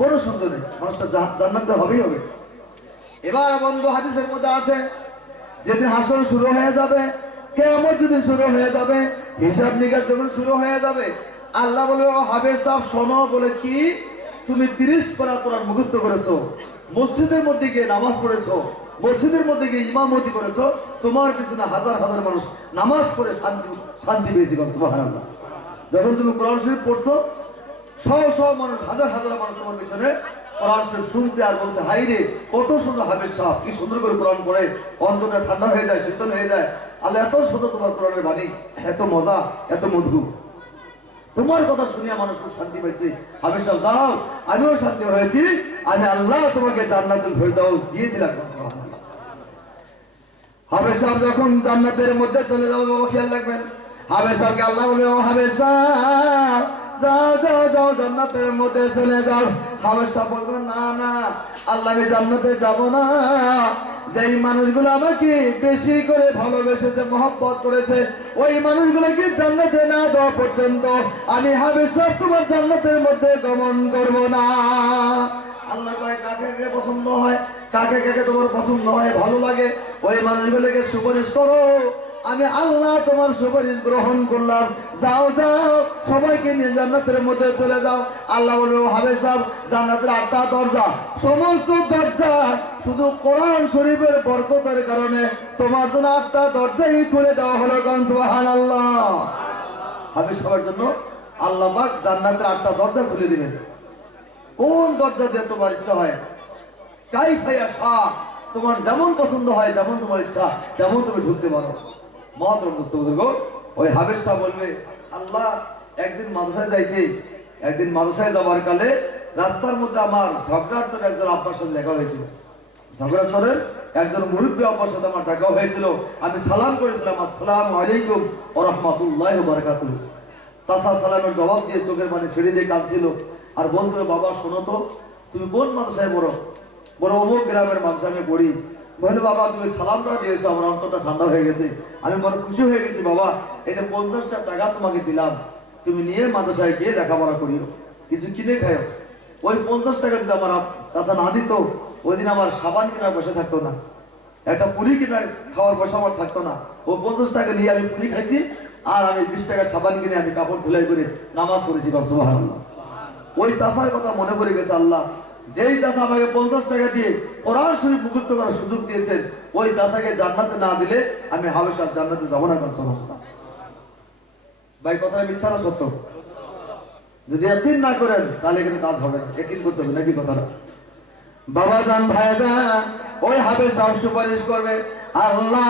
কোনো সন্দেহ নেই, মানুষটা জান্নাতে হবেই হবে। এবার বন্ধু হাদিসের মধ্যে আছে, যেদিন হাসর শুরু হয়ে যাবে, কিয়ামত যেদিন শুরু হয়ে যাবে, হিসাব নিকাশ যখন শুরু হয়ে যাবে, আল্লাহ বলে, ও হাফেজ সাহেব শোনো, বলে কি, তুমি 30 পারা কোরআন মুখস্থ করেছো, মসজিদের মধ্যে গিয়ে নামাজ পড়েছো, মসজিদের মধ্যে গিয়ে ইমামতি করেছো, তোমার পিছনে হাজার হাজার মানুষ নামাজ পড়ে শান্তি পেয়েছি। সুবহানাল্লাহ। যখন তুমি কোরআন শরীফ পড়ছো, শহ মানুষ, হাজার হাজার মানুষ তোমার পিছনে কোরআন শরীফ শুনছে আর বলছে, হাই রে, কত সুন্দর হাফেজ সাহেব, কি সুন্দর করে কোরআন পড়ে, অন্তরটা ঠান্ডা হয়ে যায়, শীতল হয়ে যায়। আল্লাহ এত সুন্দর তোমার কোরআনের বাণী, এত মজা, এত মধু, তোমার কথা শুনিয়া মানুষ খুব শান্তি পাইছে। হাফেজ সাহেব যাও, আমিও শান্তি হয়েছি, আমি আল্লাহ তোমাকে জান্নাতুল ফেরদাউস দিয়ে দিলাম। হাফেজ সাহেব যখন জান্নাতের মধ্যে চলে যাবে, বাবা খেয়াল রাখবেন, হাফেজ সাহেবকে আল্লাহ বলবে, ও হাফেজ সাহেব যাও যাও যাও, জান্নাতের মধ্যে চলে যাও। হাফেজ সাহেব বলবে, না না আল্লাহ, আমি জান্নাতে যাব না। যেই মানুষগুলো আমাকে বেশি করে ভালোবেসেছে, মহব্বত করেছে, ওই মানুষগুলোকে জান্নাতে না দেওয়া পর্যন্ত আমি হাফেজ সাহেব তোমার জান্নাতের মধ্যে গমন করব না। আল্লাহ কয়, কাকে কাকে পছন্দ হয়, কাকে কাকে তোমার পছন্দ হয়, ভালো লাগে, ওই মানুষগুলোকে সুপারিশ করো, আমি আল্লাহ তোমার সুপারিশ গ্রহণ করলাম। যাও যাও, সবাইকে নিয়ে জান্নাতের মধ্যে চলে যাও। আল্লাহ বলল, হাফেজ সাহেব জান্নাতের 8টা দরজা, সমস্ত দরজা শুধু কোরআন শরীফের বরকতের কারণে তোমার জন্য 8টা দরজাই খুলে দেওয়া হলো। সুবহানাল্লাহ। হাফেজ সাহেবের জন্য আল্লাহ পাক জান্নাতের 8টা দরজা খুলে দিবেন। কোন দরজা দিয়ে তোমার ইচ্ছা হয়, কাইফা ইয়াশা, তোমার যেমন পছন্দ হয়, যেমন তোমার ইচ্ছা তেমন তুমি ঢুকতে পারো। মহতরম বুজুর্গ, ওই হাফেজ সাহেব বলবে, আল্লাহ একদিন মাদ্রাসায় যাবার কালে রাস্তার মধ্যে আমার ঝগড়ার চরে একজন আব্বার সাথে দেখা হয়েছিল। ঝগড়ার চরের একজন মুরব্বী আব্বার সাথে আমার দেখা হয়েছিল। আমি সালাম করেছিলাম, আসসালামু আলাইকুম ওয়া রাহমাতুল্লাহি ওয়া বারাকাতুহু। চাচা সালামের জবাব দিয়ে চোখের পানি ছেড়ে দিয়ে কাঁদছিল আর বলছিল, বাবা শোনো তো, তুমি কোন মাদ্রাসায় পড়ো? বড় অমুক গ্রামের মাদ্রাসায় আমি পড়ি। বলে, বাবা তুমি সালামটা দিয়েছো, আমার অন্তরটা ঠান্ডা হয়ে গেছে, আমি বড় খুশি হয়ে গেছি। বাবা এই যে 50টা টাকা তোমাকে দিলাম, তুমি নিয়ে মাদ্রাসায় গিয়ে লেখাপড়া করিও, কিছু কিনে খাও। ওই 50 টাকা যদি আমার চাচা না দিত, ওই দিন আমার সাবান কেনার পয়সা থাকতো না, একটা পুরি কেনার খাওয়ার পয়সা আমার থাকতো না। ও 50 টাকা নিয়ে আমি পুরি খাইছি, আর আমি 20 টাকা সাবান কিনে আমি কাপড় ধুলাই করে নামাজ পড়েছি। সুবহানাল্লাহ। ওই চাচার কথা মনে পড়ে গেছে। আল্লাহ যেই চাচা আমাকে 50 টাকা দিয়ে কোরআন শরীফ মুখস্থ করার সুযোগ দিয়েছেন, ওই চাচাকে জান্নাতে না দিলে আমি হাফেজ সাহেব জান্নাতে যাব না। সুবহানাল্লাহ। ভাই কথাটা মিথ্যা না সত্য? যদি ইয়াকিন না করেন তাহলে কিন্তু কাজ হবে না, ইয়াকিন করতে হবে, নাকি কথাটা? বাবা জান, ভাইজান, ওই হাফেজ সাহেব সুপারিশ করবে, আল্লাহ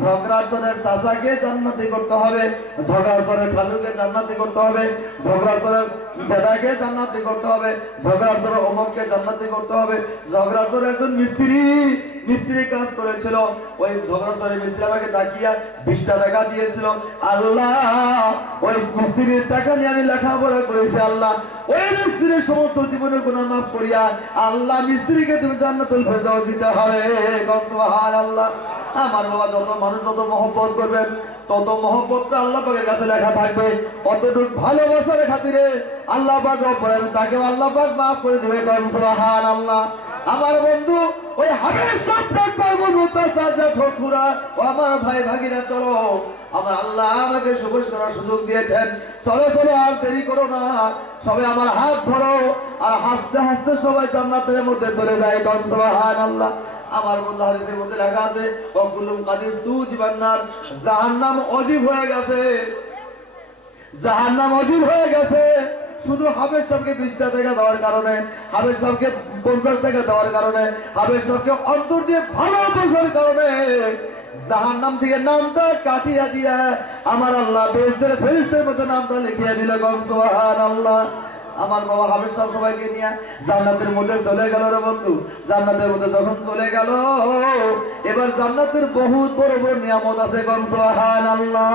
ঝগড়া ঝগড়ার চরের চাচাকে জান্নাতি করতে হবে, ঝগড়ার চরের খালুকে জান্নাতি করতে হবে, ঝগড়ার চরের জেঠাকে জান্নাতি করতে হবে, ঝগড়ার চরের অমুককে জান্নাতি করতে হবে। ঝগড়ার চরের একজন মিস্ত্রি কাজ করেছিল, ওই ঝগড়ার চরের মিস্ত্রি আমাকে ডাকিয়া 20টা টাকা দিয়েছিল। আল্লাহ ওই মিস্ত্রির টাকা নিয়ে আমি লেখাপড়া করেছি, আল্লাহ ওই মিস্ত্রির সমস্ত জীবনের গুনাহ মাফ করিয়া আল্লাহ মিস্ত্রিকে তুমি জান্নাতুল ফেরদাউস দিতে হবে। সুবহানাল্লাহ। আমার বাবা যত মানুষ যত মহব্বত করবেন তত মহব্বতটা আল্লাহ পাকের কাছে লেখা থাকবে, অতটুক ভালোবাসার খাতিরে আল্লাহ পাক বলেন তাকে আল্লাহ পাক মাফ করে দিবে। সুবহানাল্লাহ। আমার বন্ধু ওই হাবের সব একবার বলবো চাচা ঠাকুরা ও আমার ভাই ভাগিনা, চলো আমার আল্লাহ আমাকে সুবশ করার সুযোগ দিয়েছেন, চলো চলো আর দেরি করো না, সবাই আমার হাত ধরো আর হাসতে হাসতে সবাই জান্নাতের মধ্যে চলে যায়। সুবহানাল্লাহ। আমার বন্ধু হাদিসের মধ্যে লেখা আছে ওয়াকুল্লুম কাদিস্তু জিবান্নার, জাহান্নাম অজীব হয়ে গেছে, জাহান্নাম অজীব হয়ে গেছে। শুধু হাবের সাহেবকে 20টা টাকা দেওয়ার কারণে, হাবের সাহেবকে 50 টাকা দেওয়ার কারণে, হাবের সাহেবকে অন্তর দিয়ে ভালোবাসার কারণে জাহান্নাম থেকে নামটা কাটিয়া দিয়া আমার আল্লাহ বেহেশতের ফেরেশতার মধ্যে নামটা লিখিয়ে দিল। সুবহানাল্লাহ। আমার বাবা হাবের সাহেব সবাইকে নিয়ে জান্নাতের মধ্যে চলে গেল রে বন্ধু। জান্নাতের মধ্যে যখন চলে গেল, এবার জান্নাতের বহুত বড় বড় নিয়ামত আছে। সুবহানাল্লাহ।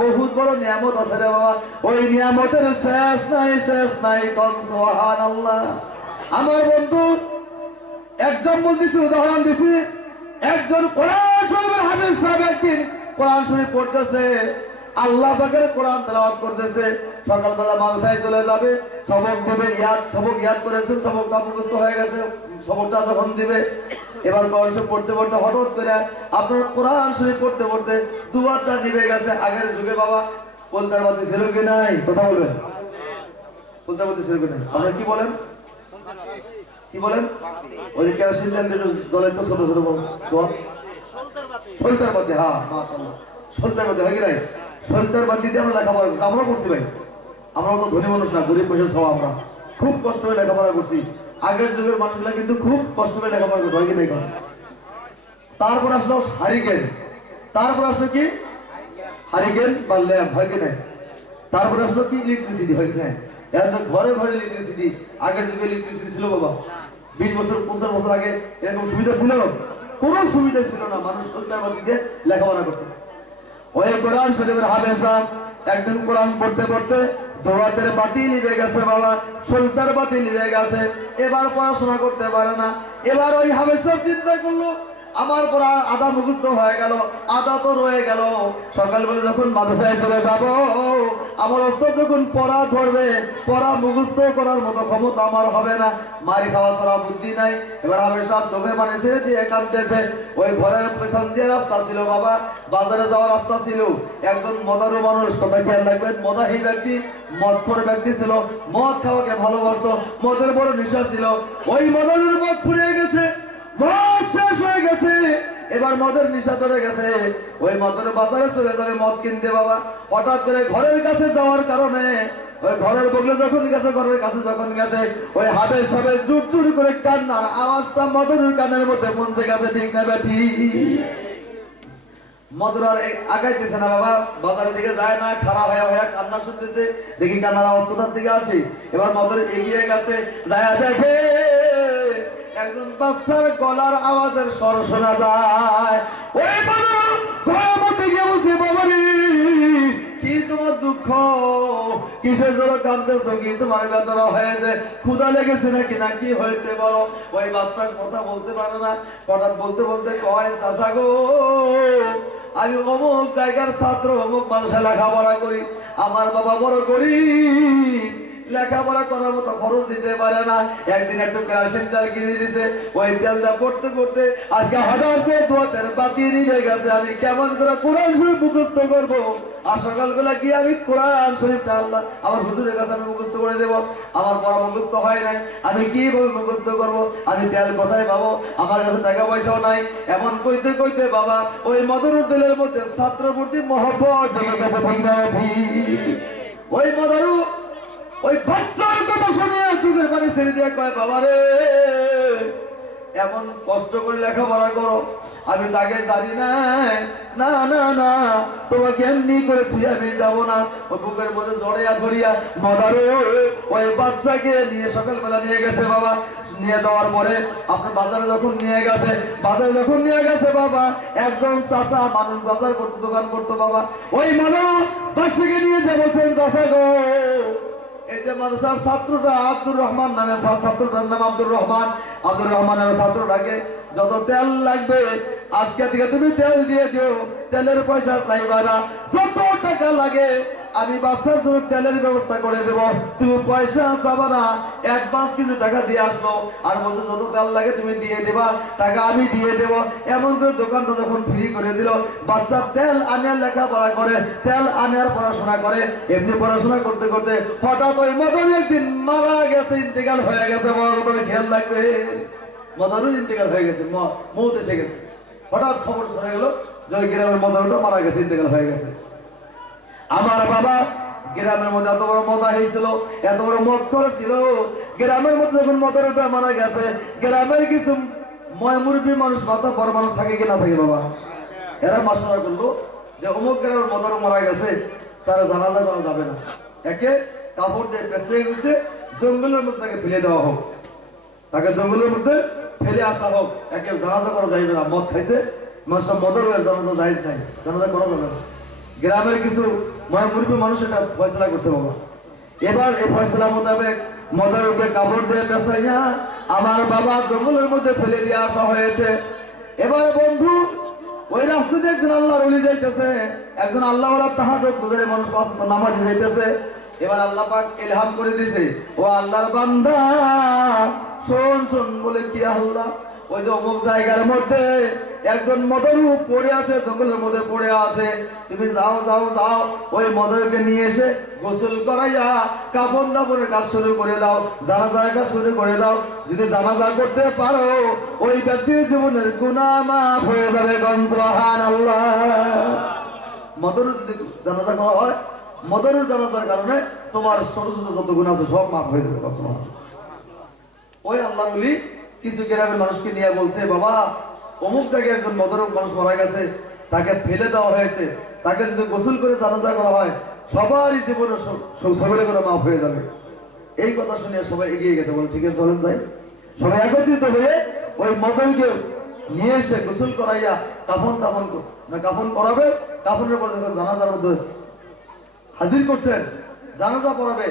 বহুত বড় নিয়ামত আছে রে বাবা, ওই নিয়ামতের শেষ নাই, শেষ নাই। সুবহানাল্লাহ। আমার বন্ধু একজন বলতেছি, উদাহরণ দিছি, একজন কোরআন শরীফের হাফেজ সাহেব একদিন কোরআন শরীফ পড়তেছে, আল্লাহ পাকের কোরআন তেলাওয়াত করতেছে। সকালবেলা মাদ্রাসায় চলে যাবে, সবক দেবে, সবক ইয়াদ করেছে, সবকটা মুখস্থ হয়ে গেছে, সবকটা যখন দিবে এবার কোরআন শরীফ পড়তে পড়তে হঠাৎ করে আপনার কোরআন শরীফ পড়তে পড়তে দুয়ারটা নিভে গেছে। আগের যুগে বাবা পলতার বাতি ছিল কি নাই? কথা বলবেন। পলতার বাতি ছিল কি নাই? আপনারা কি বলেন? কি বলেন? ওই যে কেরোসিন তেল দিয়ে জ্বলে তো ছোট ছোট সলতার বাতি। হ্যাঁ মাশাআল্লাহ, সলতার বাতি হয় কি নাই? সলতার বাতি দিয়ে আমরা লেখাপড়া করছি। আমরা করছি ভাই, আমরা তো ধনী মানুষ না, গরিব পয়সা সব, আমরা খুব কষ্ট করে লেখাপড়া করছি। আগের যুগের মানুষগুলা কিন্তু খুব কষ্ট করে লেখাপড়া করছে, হয় কি নাই? তারপর আসলো হারিকেন, তারপর আসলো কি হারিকেন বা ল্যাম্প, হয় কি নাই? তারপর আসলো কি ইলেকট্রিসিটি, হয় কি নাই? এখন ঘরে ঘরে ইলেকট্রিসিটি। আগের যুগে ইলেকট্রিসিটি ছিল বাবা 20 বছর 50 বছর আগে এরকম সুবিধা ছিল? কোনো সুবিধা ছিল না। মানুষ সত্যের বাতিতে লেখাপড়া করতে। ওই কোরআন শরীফের হাফেজ সাহেব একদিন কোরআন পড়তে পড়তে দোয়াতের বাতি নিভে গেছে বাবা, সলতার বাতি নিভে গেছে। এবার পড়াশোনা করতে পারে না। এবার ওই হাফেজ সাহেব চিন্তা করলো আমার পড়া আধা মুখস্থ হয়ে গেল, আধা তো রয়ে গেল। সকালবেলা যখন মাদ্রাসায় চলে যাব, আমার ওস্তাদ যখন পড়া ধরবে, পড়া মুখস্থ করার মতো ক্ষমতা আমার হবে না, মারি খাওয়া ছাড়া বুদ্ধি নাই। এবার হাফেজ সাহেব চোখের পানি ছেড়ে দিয়ে কাঁদতেছে। ওই ঘরের পেছন দিয়ে রাস্তা ছিল বাবা, বাজারে যাওয়ার রাস্তা ছিল। একজন মদারু মানুষ, কথা খেয়াল রাখবেন, মদাহি ব্যক্তি, মদখোর ব্যক্তি ছিল, মদ খাওয়াকে ভালোবাসতো, মদের বড় নেশা ছিল। ওই মদারুর মদ ফুরিয়ে গেছে, মদ শেষ হয়ে গেছে, এবার মদের নেশা ধরে গেছে। ওই মদের বাজারে চলে যাবে মদ কিনতে বাবা। হঠাৎ করে ঘরের কাছে যাওয়ার কারণে, ওই ঘরের বগলে যখন গেছে, ঘরের কাছে যখন গেছে, ওই হাবের সবে জুট জুট করে কান্নার আওয়াজটা মদের কানের মধ্যে পৌঁছে গেছে। ঠিক না ব্যাঠি? মধুর আর আগাইতেছে না বাবা, বাজারের দিকে যায় না, খারাপ হয়ে হয়ে কান্না শুনতেছে। দেখি কান্নার আওয়াজ কোথার দিকে আসে। এবার মধুর এগিয়ে গেছে, যায় দেখে একজন বাচ্চার গলার আওয়াজের স্বর শোনা যায়। ওই মধুর ঘরের মধ্যে গিয়ে বলছে, বাবারে কি তোমার দুঃখ, কিসের জন্য কাঁদতেছো, কি তোমার বেদনা হয়েছে, ক্ষুধা লেগেছে নাকি, না কি হয়েছে বলো? ওই বাচ্চা কথা বলতে পারে না। হঠাৎ বলতে বলতে কয়, চাচা গো আমি অমুক জায়গার ছাত্র, অমুক মাদ্রাসায় লেখাপড়া করি, আমার বাবা বড় গরিব, লেখাপড়া করার মতো খরচ দিতে পারে না। একদিন একটু কেরোসিন তেল কিনে দিছে, ওই তেলটা পড়তে পড়তে আজকে হঠাৎ করে দোয়াতের বাতি নিভে গেছে। আমি কেমন করে কোরআন শরীফ মুখস্থ করবো? আর সকালবেলা গিয়ে আমি কোরআন শরীফটা আল্লাহ আমার হুজুরের কাছে আমি মুখস্থ করে দেবো। আমার পড়া মুখস্থ হয় নাই, আমি কিভাবে মুখস্থ করবো? আমি তেল কোথায় পাবো? আমার কাছে টাকা পয়সাও নাই। এমন কইতে কইতে বাবা ওই মদরুর তেলের মধ্যে ছাত্র প্রতি মহব্বত জমে গেছে। ওই মদরু ওই বাচ্চার কথা শুনে চোখের পানি ছেড়ে দিয়ে কয়, বাবা রে এমন কষ্ট করে লেখাপড়া করো, আমি তাকে জানি না। না না না, তোমাকে এমনি করে তুই আমি যাবো না। ও বুকের মধ্যে জড়িয়া ধরিয়া মদারু ওই বাচ্চাকে নিয়ে সকালবেলা নিয়ে গেছে বাবা। নিয়ে যাওয়ার পরে আপনার বাজারে যখন নিয়ে গেছে বাবা, একজন চাচা মানুষ বাজার করতো, দোকান করতো বাবা। ওই মানুষ বাচ্চাকে নিয়ে যে বলছেন, চাচা গো, এই যে মাদ্রাসার ছাত্রটা আব্দুর রহমান নামে, ছাত্রটার নাম আব্দুর রহমান নামে ছাত্রটাকে যত তেল লাগবে আজকে থেকে তুমি তেল দিয়ে দিও, তেলের পয়সা চাইবা না, যত টাকা লাগে আমি বাচ্চার জন্য তেলের ব্যবস্থা করে দেব, তুমি পয়সা চাবা না। অ্যাডভান্স কিছু টাকা দিয়ে আসলো, আর বলছে যত তেল লাগে তুমি দিয়ে দেবা, টাকা আমি দিয়ে দেব। এমন করে দোকানটা যখন ফ্রি করে দিল, বাচ্চা তেল আনার লেখাপড়া করে, তেল আনার পড়াশোনা করে। এমনি পড়াশোনা করতে করতে হঠাৎ ওই মদন একদিন মারা গেছে, ইন্তেকাল হয়ে গেছে। বড় খেয়াল লাগবে, মদরুল ইন্তেকাল হয়ে গেছে, মৌত এসে গেছে। হঠাৎ খবর শোনা গেল যে ওই গ্রামের মদরুলটা মারা গেছে, ইন্তেকাল হয়ে গেছে। আমার বাবা গ্রামের মধ্যে এত বড় মদা হয়েছিল, এত বড় মদ করেছিল, গ্রামের মধ্যে যখন মদরুলটা মারা গেছে, গ্রামের কিছু মুরব্বী মানুষ, মাথা বড় মানুষ থাকে কি না থাকে বাবা, এরা মাসারা করলো যে অমুক গ্রামের মদর মারা গেছে, তারা জানাজা করা যাবে না, একে কাপড় দিয়ে পেঁচে গেছে, জঙ্গলের মধ্যে তাকে ফেলে দেওয়া হোক, তাকে জঙ্গলের মধ্যে ফেলে আসা হোক, একে জানাজা করা যাইবে না। মদ খাইছে মানুষ, মদর জানাজা জায়েজ নাই, জানাজা করা যাবে না। গ্রামের কিছু মুরব্বী মানুষ এটা ফয়সলা করছে বাবা। এবার এই ফয়সলা মোতাবেক মদরকে কাপড় দিয়ে পেঁচাইয়া আমার বাবা জঙ্গলের মধ্যে ফেলে দিয়ে আসা হয়েছে। এবার বন্ধু, ওই রাস্তা দিয়ে একজন আল্লাহর ওলি যাইতেছে, একজন আল্লাহ ওয়ালা তাহাজ্জুদ গুজারে মানুষ পাঁচ ওয়াক্ত নামাজে যাইতেছে। এবার আল্লাহ পাক ইলহাম করে দিয়েছে, ও আল্লাহর বান্দা শোন শোন বলে, কি আল্লাহ, ওই যে অমুক জায়গার মধ্যে একজন মদরু পড়ে আছে, জঙ্গলের মধ্যে পড়ে আছে, তুমি যাও যাও যাও, ওই মদরকে নিয়ে এসে গোসল করাইয়া কাফন দাফনের কাজ শুরু করে দাও, জানাজার কাজ শুরু করে দাও। যদি জানাজা করতে পারো, ওই ব্যক্তির জীবনের গুনাহ মাফ হয়ে যাবে। সুবহানাল্লাহ। মদরু যদি জানাজা করা হয়, মদরুর জানাজার কারণে তোমার ছোট ছোট যত গুনাহ আছে সব মাফ হয়ে যাবে। ওই আল্লাহর ওলি কিছু গ্রামের মানুষকে নিয়ে বলছে, বাবা অমুক জায়গায় একজন মদরক মানুষ মারা গেছে, তাকে ফেলে দেওয়া হয়েছে, তাকে যদি গোসল করে জানাজা করা হয়, সবারই জীবনে সকলে করে মাফ হয়ে যাবে। এই কথা শুনে সবাই এগিয়ে গেছে, বলে ঠিক আছে চলেন যাই। সবাই একত্রিত হয়ে ওই মদরকে নিয়ে এসে গোসল করাইয়া কাফন করাবে। কাফনের পর যখন জানাজার মধ্যে হাজির করছেন, জানাজা পড়াবে,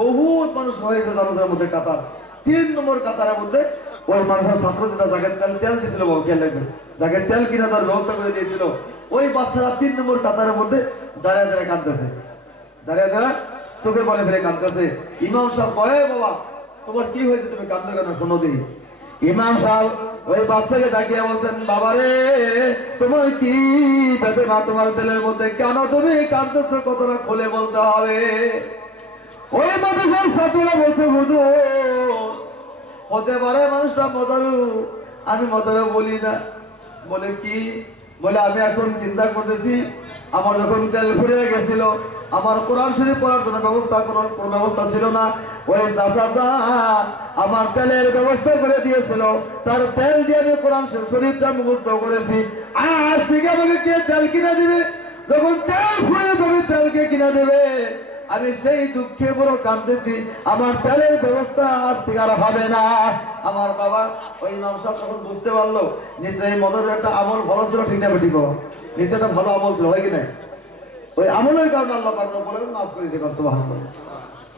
বহুত মানুষ হয়েছে জানাজার মধ্যে কাতার। 3 নম্বর কাতারের মধ্যে ওই মানুষের ছাত্র যেটা জায়গায় তেল দিয়েছিল, খেয়াল রাখবেন, জায়গায় তেল কিনা দেওয়ার ব্যবস্থা করে দিয়েছিল। ওই বাচ্চারা 3 নম্বর কাতারের মধ্যে দাঁড়িয়ে দাঁড়িয়ে কাঁদতেছে, দাঁড়িয়ে দাঁড়িয়ে চোখের পানি ফেলে কাঁদতেছে। ইমাম সাহেব কয়ে, বাবা তোমার কি হয়েছে, তুমি কাঁদতে কেন, শোনো দিই। ইমাম সাহেব ওই বাচ্চাকে ডাকিয়ে বলছেন, বাবা রে তোমার কি বেদনা তোমার দিলের মধ্যে, কেন তুমি কাঁদতেছো, কতটা খুলে বলতে হবে। ওই মাদ্রাসার ছাত্ররা বলছে, হুজুর হতে পারে মানুষটা মদরু, আমি মদরু বলি না। বলে কি, বলে আমি এখন চিন্তা করতেছি, আমার যখন তেল ফুরিয়ে গেছিল, আমার কোরআন শরীফ পড়ার জন্য কোনো ব্যবস্থা ছিল না। ওই চাচা আমার তেলের ব্যবস্থা করে দিয়েছিল, তার তেল দিয়ে আমি কোরআন শরীফটা মুখস্থ করেছি। আজ থেকে আমাকে কে তেল কিনে দিবে, যখন তেল ফুরিয়ে যাবে তেলকে কিনে দেবে। আমি সেই দুঃখে বড় কাঁদতেছি, আমার তেলের ব্যবস্থা আজ থেকে আর হবে না। আমার বাবা ওই ইমাম সাহেব তখন বুঝতে পারলো নিচে মদরের একটা আমল ভালো ছিল, ঠিক না বেঠিক, নিচে একটা ভালো আমল ছিল, হয় কি না? ওই আমলের কারণে আল্লাহ পাক বলেন মাফ করেছে। সুবহানাল্লাহ।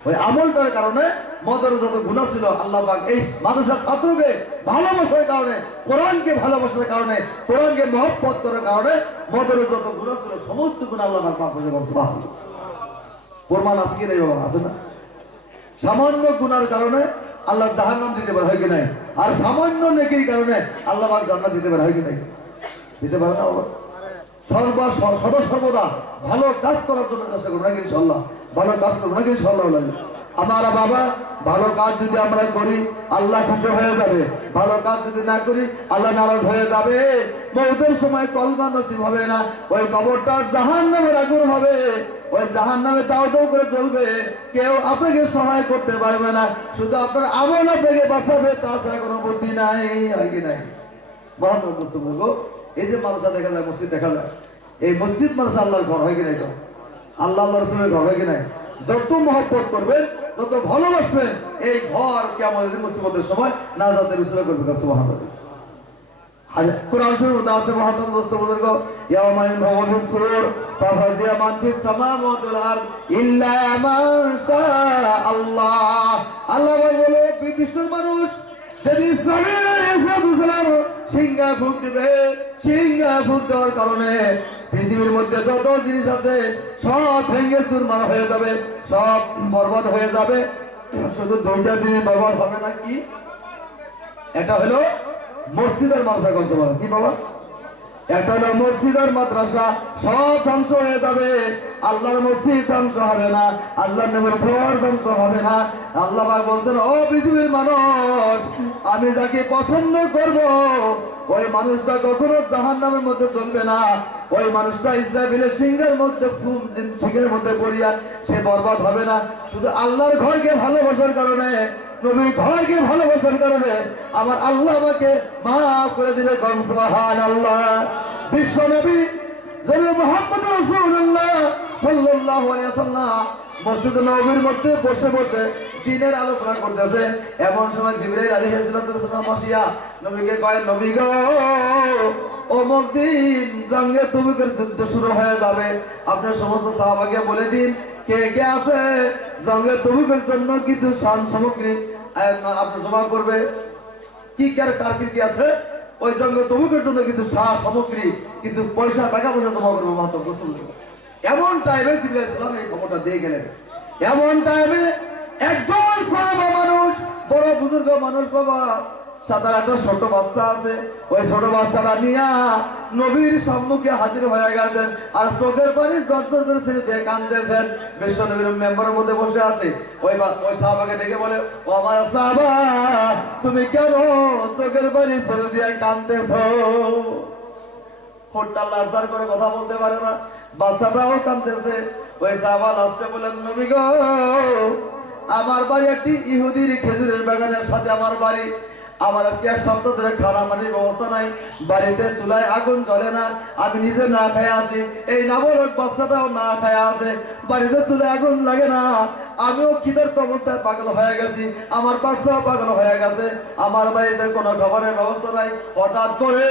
ওই আমলটার কারণে মদরের যত গুনাহ ছিল, আল্লাহ পাক এই মাদ্রাসার ছাত্রকে ভালোবাসার কারণে, কোরআনকে ভালোবাসার কারণে, কোরআনকে মহব্বত করার কারণে মদরের যত গুনাহ ছিল সমস্ত গুনাহ আল্লাহ পাক মাফ করেছে। সুবহানাল্লাহ। প্রমাণ আছে কি নাই বাবা, আছে না? সামান্য গুনার কারণে আল্লাহ জাহান্নাম দিতে পারে, হয় কি নাই? আর সামান্য নেকির কারণে আল্লাহ পাক জান্নাত দিতে পারে, হয় কি নাই? দিতে পারে না বাবা? সর্বদা ভালো কাজ করার জন্য চেষ্টা করবো নাকি ইনশাআল্লাহ, ভালো কাজ করবো নাকি ইনশাআল্লাহ। আমার বাবা ভালো কাজ যদি আমরা করি আল্লাহ খুশি হয়ে যাবে, ভালো কাজ যদি না করি আল্লাহ নারাজ হয়ে যাবে। মউতের সময় কলমা নসিব হবে না, ওই কবরটা জাহান্নামের আগুন হবে। ওই জাহান্নামে দাও দাও করে চলবে, কেউ আপনাকে সহায় করতে পারবে না, শুধু আপনার আমল আপনাকে বাঁচাবে, তাছাড়া কোনো বুদ্ধি নাই। হয় কি নাই? মহাত্মা বুঝতে এই যে মাদ্রাসা দেখা যায়, মসজিদ দেখা যায়, এই মসজিদ মাদ্রাসা আল্লাহর ঘর, হয় কি নাই? আল্লাহ আল্লাহ রসুলের ঘর, হয় কি নাই? যত মহব্বত করবেন, যত ভালোবাসবেন, এই ঘর কিয়ামতের মুসিবতের সময় নাজাতের উসিলা করবে। সুবহানাল্লাহ। কোরআন শরীফে আছে মহাত্মা দোস্ত বুজুর্গ, ইয়াউমা ইয়ানফাউল সুর ফাফাজিয়া মান ফিস সামাওয়াতি ওয়াল আরদ ইল্লা মা শাআল্লাহ। আল্লাহ বলে বিশ্বের মানুষ যদি ইসলামের সালাম সিংহা ফুঁক দিবে, সিংহা ফুঁক দেওয়ার কারণে পৃথিবীর মধ্যে যত জিনিস আছে সব ভেঙে চুরমার হয়ে যাবে, সব বরবাদ হয়ে যাবে। শুধু দুইটা জিনিস বরবাদ হবে না, কি? এটা হলো মসজিদ আর মাদ্রাসা। কনসে বলেন কি বাবা? একটা হলো মসজিদ আর মাদ্রাসা, সব ধ্বংস হয়ে যাবে। আল্লাহর মসজিদ ধ্বংস হবে না, আল্লাহর নবীর ঘর ধ্বংস হবে না। আল্লাহ পাক বলছেন, ও পৃথিবীর মানুষ, আমি যাকে পছন্দ করব ওই মানুষটা কখনো জাহান্নামের মধ্যে চলবে না। ওই মানুষটা ইসরাফিলের সিংহের মধ্যে সিংহের মধ্যে পড়িয়া সে বরবাদ হবে না। শুধু আল্লাহর ঘরকে ভালোবাসার কারণে, নবীর ঘরকে ভালোবাসার কারণে আমার আল্লাহ আমাকে মাফ করে দিবে। সুবহানাল্লাহ। বিশ্ব নবী জনাব মুহাম্মদ রাসূলুল্লাহ সাল্লাল্লাহু আলাইহি ওয়াসাল্লাম মসজিদ নববীর মধ্যে বসে বসে দ্বীনের আলোচনা করতেছে। এমন সময় জিবরাইল আলাইহিস সালাম আসিয়া নবীকে কয়, নবী গো, অমুক দিন জঙ্গে তবুকের যুদ্ধ শুরু হয়ে যাবে, আপনার সমস্ত সাহাবাকে বলে দিন কে কে আছে জঙ্গে তবুকের জন্য কিছু শান সামগ্রী আপনি জমা করবে। কি কার কি আছে ওই জঙ্গে তবুকের জন্য কিছু সামগ্রী, কিছু পয়সা, টাকা পয়সা জমা করবো। মাত্র এমন টাইমে জিবরাইল ইসলাম এই খবরটা দিয়ে গেলেন। এমন টাইমে একজন সাহাবা মানুষ, বড় বুজুর্গ মানুষ, বাবা, 7-8টা ছোট বাচ্চা আছে, ওই ছোট বাচ্চাটা নিয়ে নবীর সম্মুখে হাজির হয়ে গেছেন, আর চোখের পানি জর্জর করে ছেড়ে দিয়ে কাঁদতেছেন। বিশ্ব নবীর মেম্বারের মধ্যে বসে আছে। ওই সাহাবাকে ডেকে বলে, ও আমার সাহাবা, তুমি কেন চোখের পানি ছেড়ে দিয়ে কাঁদতেছো? হোট্টা লাড়সাড় করে কথা বলতে পারে না, বাচ্চাটাও কাঁদতেছে। ওই সাহাবা লাস্টে বলেন, নবী গো, আমার বাড়ি একটি ইহুদির খেজুরের বাগানের সাথে আমার বাড়ি। আমার আজকে 1 সপ্তাহ ধরে খানা পানির ব্যবস্থা নাই, বাড়িতে চুলায় আগুন জ্বলে না, আমি নিজে না খায় আছি, এই নাবালক বাচ্চাটাও না খায় আছে, বাড়িতে চুলায় আগুন লাগে না, আমিও খিদার্ত অবস্থায় পাগল হয়ে গেছি, আমার বাচ্চাও পাগল হয়ে গেছে, আমার বাড়িতে কোনো খাবারের ব্যবস্থা নাই। হঠাৎ করে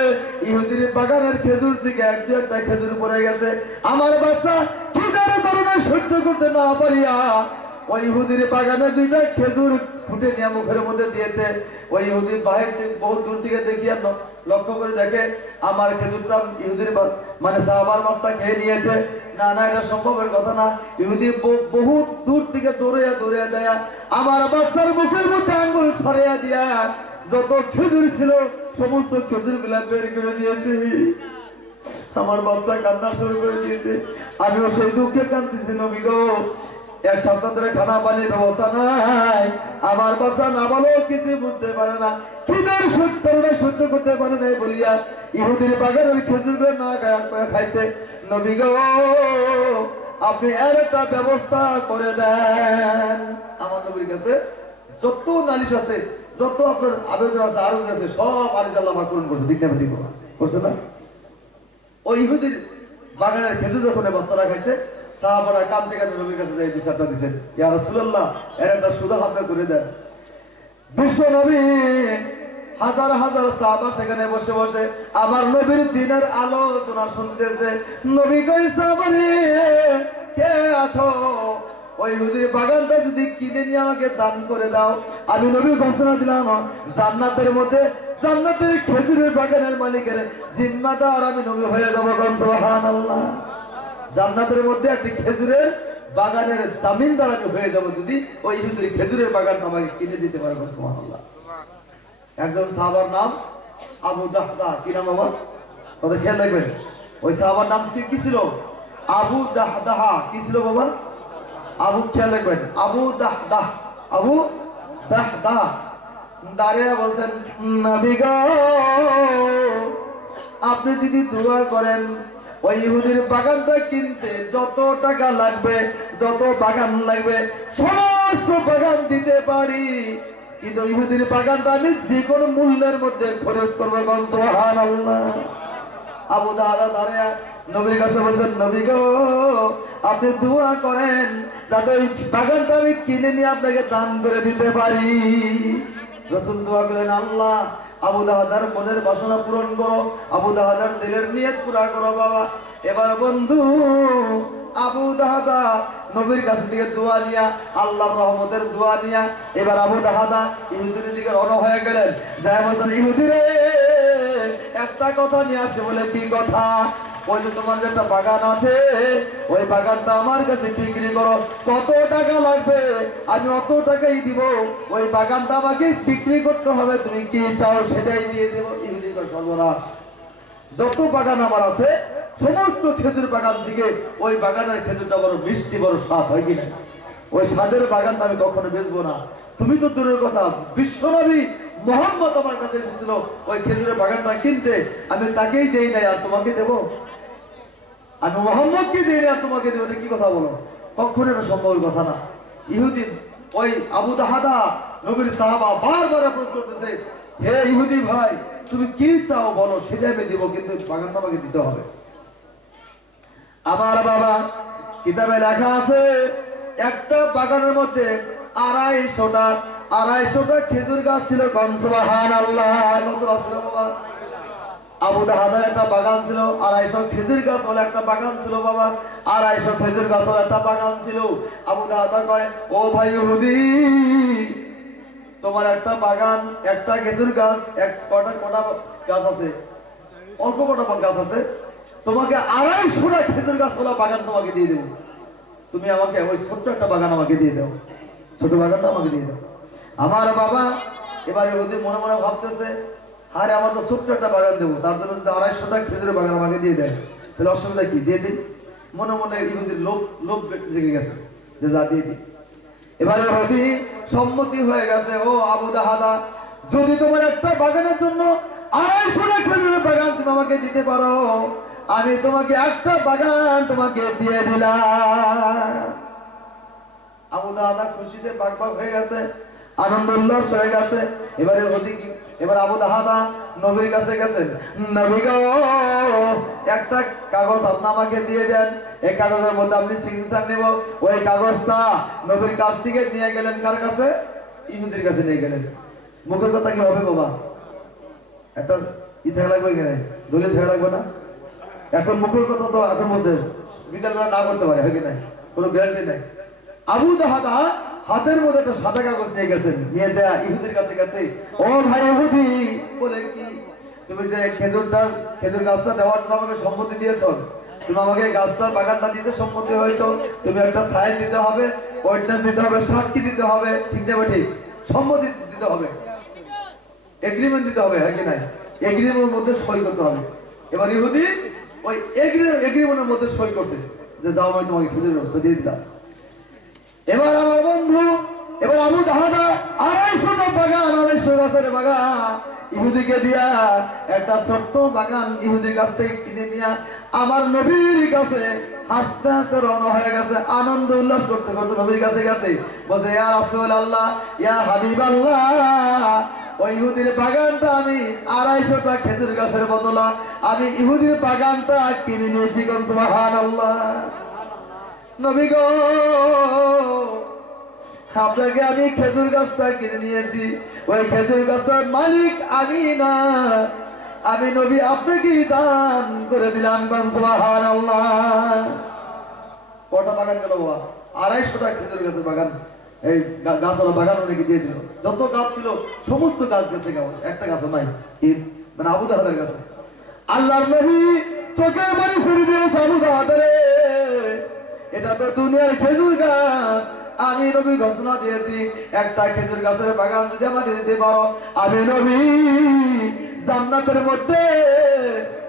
ইহুদির বাগানের খেজুর থেকে একটা খেজুর পড়ে গেছে, আমার বাচ্চা খিদার কারণে সহ্য করতে না পারিয়া ওই ইহুদির বাগানে 2টা খেজুর ফুটে নিয়ে মুখের মধ্যে দিয়েছে। ওই ইহুদির বাহির থেকে বহু দূর থেকে দেখিয়া লক্ষ্য করে দেখে আমার খেজুরটা ইহুদির মানে সাহাবার বাচ্চা খেয়ে নিয়েছে। না না, এটা সম্ভবের কথা না। ইহুদি বহু দূর থেকে দৌড়ে যায় আমার বাচ্চার মুখের মধ্যে আঙ্গুল সরিয়ে দিয়া যত খেজুর ছিল সমস্ত খেজুর গুলা বের করে নিয়েছে। আমার বাচ্চা কান্না শুরু করে দিয়েছে, আমিও সেই দুঃখে কাঁদতেছি। নবী গো, 1 সপ্তাহ ধরে খানা পানির ব্যবস্থা নাই, আমার বাচ্চা না বলো কিছু বুঝতে পারে না, খিদের সহ্য করতে পারে নাই বলিয়া ইহুদির বাগানের খেজুর না খাইছে। নবী গো, আপনি এর একটা ব্যবস্থা করে দেন। আমার নবীর কাছে যত নালিশ আছে, যত আপনার আবেদন আছে, আরজ আছে, সব আরিজ আল্লাহ পূরণ করছে। ঠিক না ঠিক করছে না? ওই ইহুদির বাগানের খেজুর যখন বাচ্চারা খাইছে, সাহাবারা কাঁদতে কাঁদতে নবীর কাছে যাই বিচারটা দিচ্ছেন, ইয়া রাসূলুল্লাহ, এর একটা সুরাহ আপনি করে দেন। বিশ্ব নবী হাজার হাজার সাহাবা সেখানে বসে বসে আমার নবীর দিনের আলোচনা শুনতেছে। নবী কই, সাহাবারে কে আছো? ওই ইহুদির বাগানটা যদি কিনে নিয়ে আমাকে দান করে দাও, আমি নবী ঘোষণা দিলাম জান্নাতের মধ্যে জান্নাতের খেজুরের বাগানের মালিকের জিম্মাদার আমি নবী হয়ে যাবো। সুবহানাল্লাহ। জান্নাতের মধ্যে একটি খেজুরের বাগানের জামিনদার আমি হয়ে যাব যদি ওই ইহুদির খেজুরের বাগান আমাকে কিনে দিতে পারে। সুবহানাল্লাহ। একজন সাহাবার নাম আবু দাহদা। কি নাম আমার? কথা খেয়াল রাখবেন। ওই সাহাবার নাম কি ছিল? আবু দাহদাহা। কি ছিল বাবা? আবু, খেয়াল রাখবেন, আবু দাহদাহ। আবু দাহদাহ দাঁড়িয়ে বলছেন, নবী গো, আপনি যদি দোয়া করেন ওই ইহুদির বাগানটা কিনতে যত টাকা লাগবে, যত বাগান লাগবে, সমস্ত বাগান দিতে পারি, কিন্তু ইহুদির বাগানটা আমি যে কোনো মূল্যের মধ্যে খরিদ করবো। সুবহানাল্লাহ। আবু দাহাদা দাঁড়িয়ে নবীর কাছে বলছেন, নবী গো, আপনি দোয়া করেন যাতে ওই বাগানটা আমি কিনে নিয়ে আপনাকে দান করে দিতে পারি। রাসূল দোয়া করলেন, আল্লাহ আবু দাহাদার মনের বাসনা পূরণ করো, আবু দাহাদার দিলের নিয়ত পুরা করো বাবা। এবার বন্ধু আবু দাহাদা নবীর কাছে থেকে দোয়া নিয়া, আল্লাহর রহমতের দোয়া নিয়া, এবার আবু দাহাদা ইহুদির দিকে রওনা হয়ে গেলেন। যাই বলছেন, ইহুদি রে, একটা কথা নিয়ে আসছে। বলে কি কথা? ওই যে তোমার যে একটা বাগান আছে, ওই বাগানটা আমার কাছে বিক্রি করো, কত টাকা লাগবে আমি অত টাকাই দিব, ওই বাগানটা আমাকে বিক্রি করতে হবে, তুমি কি চাও সেটাই দিয়ে দেব। ইহুদি কয়, সর্বনাশ, যত বাগান আমার আছে সমস্ত খেজুর বাগান থেকে ওই বাগানের খেজুরটা বড় মিষ্টি, বড় স্বাদ, হয় কিনা? ওই স্বাদের বাগানটা আমি কখনো বেচবো না। তুমি তো দূরের কথা, বিশ্বনবী মুহাম্মদ আমার কাছে এসেছিল ওই খেজুরের বাগানটা কিনতে, আমি তাকেই দেই নাই আর তোমাকে দেবো? আমি মুহাম্মদকে দেই নাই আর তোমাকে দেবো? এটা কি কথা বলো? কখনো এটা সম্ভবের কথা না। ইহুদি ওই আবু দাহাদা নবীর সাহাবা বারবার অ্যাপ্রোচ করতেছে, হে ইহুদি ভাই, তুমি কি চাও বলো, সেটাই আমি দিব, কিন্তু বাগানটা আমাকে দিতে হবে। আমার বাবা কিতাবে লেখা আছে, একটা বাগানের মধ্যে 250টা খেজুর গাছ ছিল। সুবহানাল্লাহ। বাবা আবু দাহাদার একটা বাগান ছিল, 250 খেজুর গাছ হলো একটা বাগান ছিল বাবা, 250 খেজুর গাছ হলো একটা বাগান ছিল। আবু দাহাদা কয়, ও ভাই ইহুদি, তোমার একটা বাগান, একটা খেজুর গাছ, কটা গাছ আছে? অল্প কটা গাছ আছে, তোমাকে 250টা খেজুর গাছ হলো বাগান তোমাকে দিয়ে দেবো, তুমি আমাকে ওই ছোট্ট একটা বাগান আমাকে দিয়ে দাও, ছোট বাগানটা আমাকে দিয়ে দাও। আমার বাবা এবারে ওদের মনে মনে ভাবতেছে, আরে আমার তো ছোট্ট একটা বাগান দেবো, তার জন্য যদি 250টা খেজুরের বাগান আমাকে দিয়ে দেয় তাহলে অসুবিধা কি, দিয়ে দিই। মনে মনে ইহুদির লোভ জেগে গেছে যে যা দিয়ে দিই। এবারে হদি সম্মতি হয়ে গেছে, ও আবু দাহাদা, যদি তোমার একটা বাগানের জন্য 250টা খেজুরের বাগান তুমি আমাকে দিতে পারো, আমি তোমাকে একটা বাগান তোমাকে দিয়ে দিলাম। আবু দাহাদা খুশিতে বাগবাগ হয়ে গেছে, আনন্দ উল্লাস হয়ে গেছে। এবারে ওদিকে এবার আবু দাহাদা নবীর কাছে গেছেন, নবী গো, একটা কাগজ আপনি আমাকে দিয়ে দেন, এই কাগজের মধ্যে আপনি সিগনেচার নেব। ওই কাগজটা নবীর কাছ থেকে নিয়ে গেলেন, কার কাছে? ইহুদির কাছে নিয়ে গেলেন। মুখের কথা কি হবে বাবা? একটা ই থাকা লাগবে, এখানে দলিল থাকা লাগবে না? এখন মুখের কথা তো এখন বলছে, বিকালবেলা না করতে পারে, হয় কি নাই? কোনো গ্যারান্টি নাই। আবু দাহাদা হাতের মধ্যে একটা সাদা কাগজ নিয়ে গেছেন, নিয়ে যা ইহুদির কাছে গেছে, ও ভাই ইহুদি, বলে কি, তুমি যে খেজুর গাছটা দেওয়ার জন্য আমাকে সম্মতি দিয়েছ, তুমি আমাকে গাছটার বাগানটা দিতে সম্মতি হয়েছ, তুমি একটা সাইন দিতে হবে, ওয়েটনেস দিতে হবে, সাক্ষী দিতে হবে, ঠিক না? ঠিক, সম্মতি দিতে হবে, এগ্রিমেন্ট দিতে হবে, হয় কি নাই? এগ্রিমেন্টের মধ্যে সই করতে হবে। এবার ইহুদি ওই এগ্রিমেন্টের মধ্যে সই করছে যে যাও, আমি তোমাকে খেজুরের ব্যবস্থা দিয়ে দিলাম। এবার আমার বন্ধু, এবার আবু দাহাদা 250টা বাগান, 250 গাছের বাগান ইহুদিকে দিয়া, একটা ছোট্ট বাগান ইহুদির কাছ থেকে কিনে নিয়া আমার নবীর কাছে হাসতে হাসতে রওনা হয়ে গেছে, আনন্দ উল্লাস করতে করতে নবীর কাছে গেছে, বলছে, ইয়া রাসূলুল্লাহ, ইয়া হাবিবাল্লাহ, ওই ইহুদির বাগানটা আমি 250টা খেজুর গাছের বদলা আমি ইহুদির বাগানটা কিনে নিয়েছি। সুবহানাল্লাহ। নবী গো, আপনাকে আমি খেজুর গাছটা কিনে নিয়েছি, ওই খেজুর গাছটার মালিক আমি না, আমি নবী আপনাকে দান করে দিলাম। সুবহানাল্লাহ। কটা বাগান গেল বাবা? 250টা খেজুর গাছের বাগান, এই গাছওয়ালা বাগান উনিকে দিয়ে দিল। যত গাছ ছিল সমস্ত গাছ গেছে, একটা গাছও নাই, মানে আবু দাহাদের কাছে। আল্লাহর নবী চোখে পানি ছেড়ে দিয়েছে, আবু দাহাদরে, এটা তো দুনিয়ার খেজুর গাছ, আমি নবী ঘোষণা দিয়েছি, একটা খেজুর গাছের বাগান যদি আমাকে দিতে পারো, আমি নবী জান্নাতের মধ্যে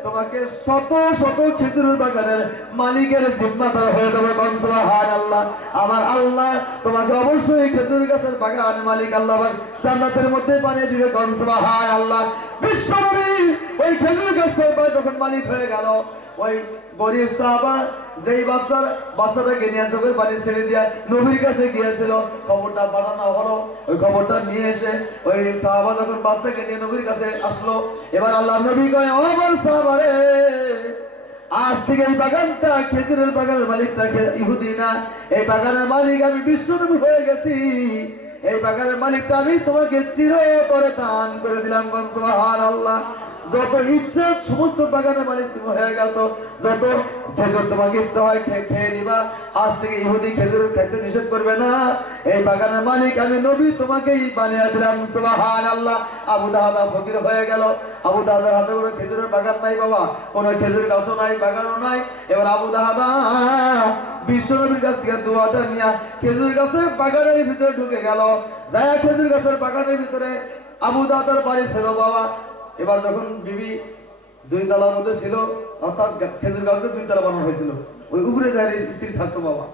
তোমাকে শত শত খেজুরের বাগানের মালিকের জিম্মাদার হয়ে যাবে। সুবহানাল্লাহ। আমার আল্লাহ তোমাকে অবশ্যই খেজুর গাছের বাগানের মালিক আল্লাহ জান্নাতের মধ্যে বানিয়ে দিবে। সুবহানাল্লাহ। বিশ্বনবী ওই খেজুর গাছের যখন মালিক হয়ে গেল, ওই গরিব সাহাবা যেই বাচ্চাটাকে নিয়ে চোখের পানি ছেড়ে দিয়া নবীর কাছে গিয়েছিল, খবরটা পাঠানো হলো। ওই খবরটা নিয়ে এসে ওই সাহাবা যখন বাচ্চাকে নিয়ে নবীর কাছে আসলো, এবার আল্লাহ নবী কয়, ও আমার সাহাবা রে, আজ থেকে এই বাগানটা খেজুরের বাগানের মালিকটা ইহুদি না, এই বাগানের মালিক আমি বিশ্বনবী হয়ে গেছি। এই বাগানের মালিকটা আমি তোমাকে চিরতরে দান করে দিলাম। সুবহানাল্লাহ। যত ইচ্ছা সমস্ত বাগানের মালিক তুমি হয়ে গেছো, যত খেজুর তোমাকে ইচ্ছা হয় খেয়ে নিবা। আজ থেকে ইহুদি খেজুর খেতে নিষেধ করবে না। এই বাগানের মালিক আমি নবী তোমাকেই বানিয়ে দিলাম। সুবহানাল্লাহ। আবু দাহাদা ফকির হয়ে গেল। আবু দাহাদার হাতে কোনো খেজুরের বাগান নাই বাবা, কোনো খেজুর গাছও নাই, বাগানও নাই। এবার আবু দাহাদা বিশ্বনবীর কাছ থেকে দোয়াটা নিয়ে খেজুর গাছের বাগানের ভিতরে ঢুকে গেল। যায় খেজুর গাছের বাগানের ভিতরে আবু দাহাদার বাড়ি ছিল বাবা। এবার যখন বিবি 2 তলার মধ্যে ছিল, অর্থাৎ খেজুর গাছটা 2 তলা বানানো হয়েছিল, ওই উপরে যায় স্ত্রী থাকতো বাবা।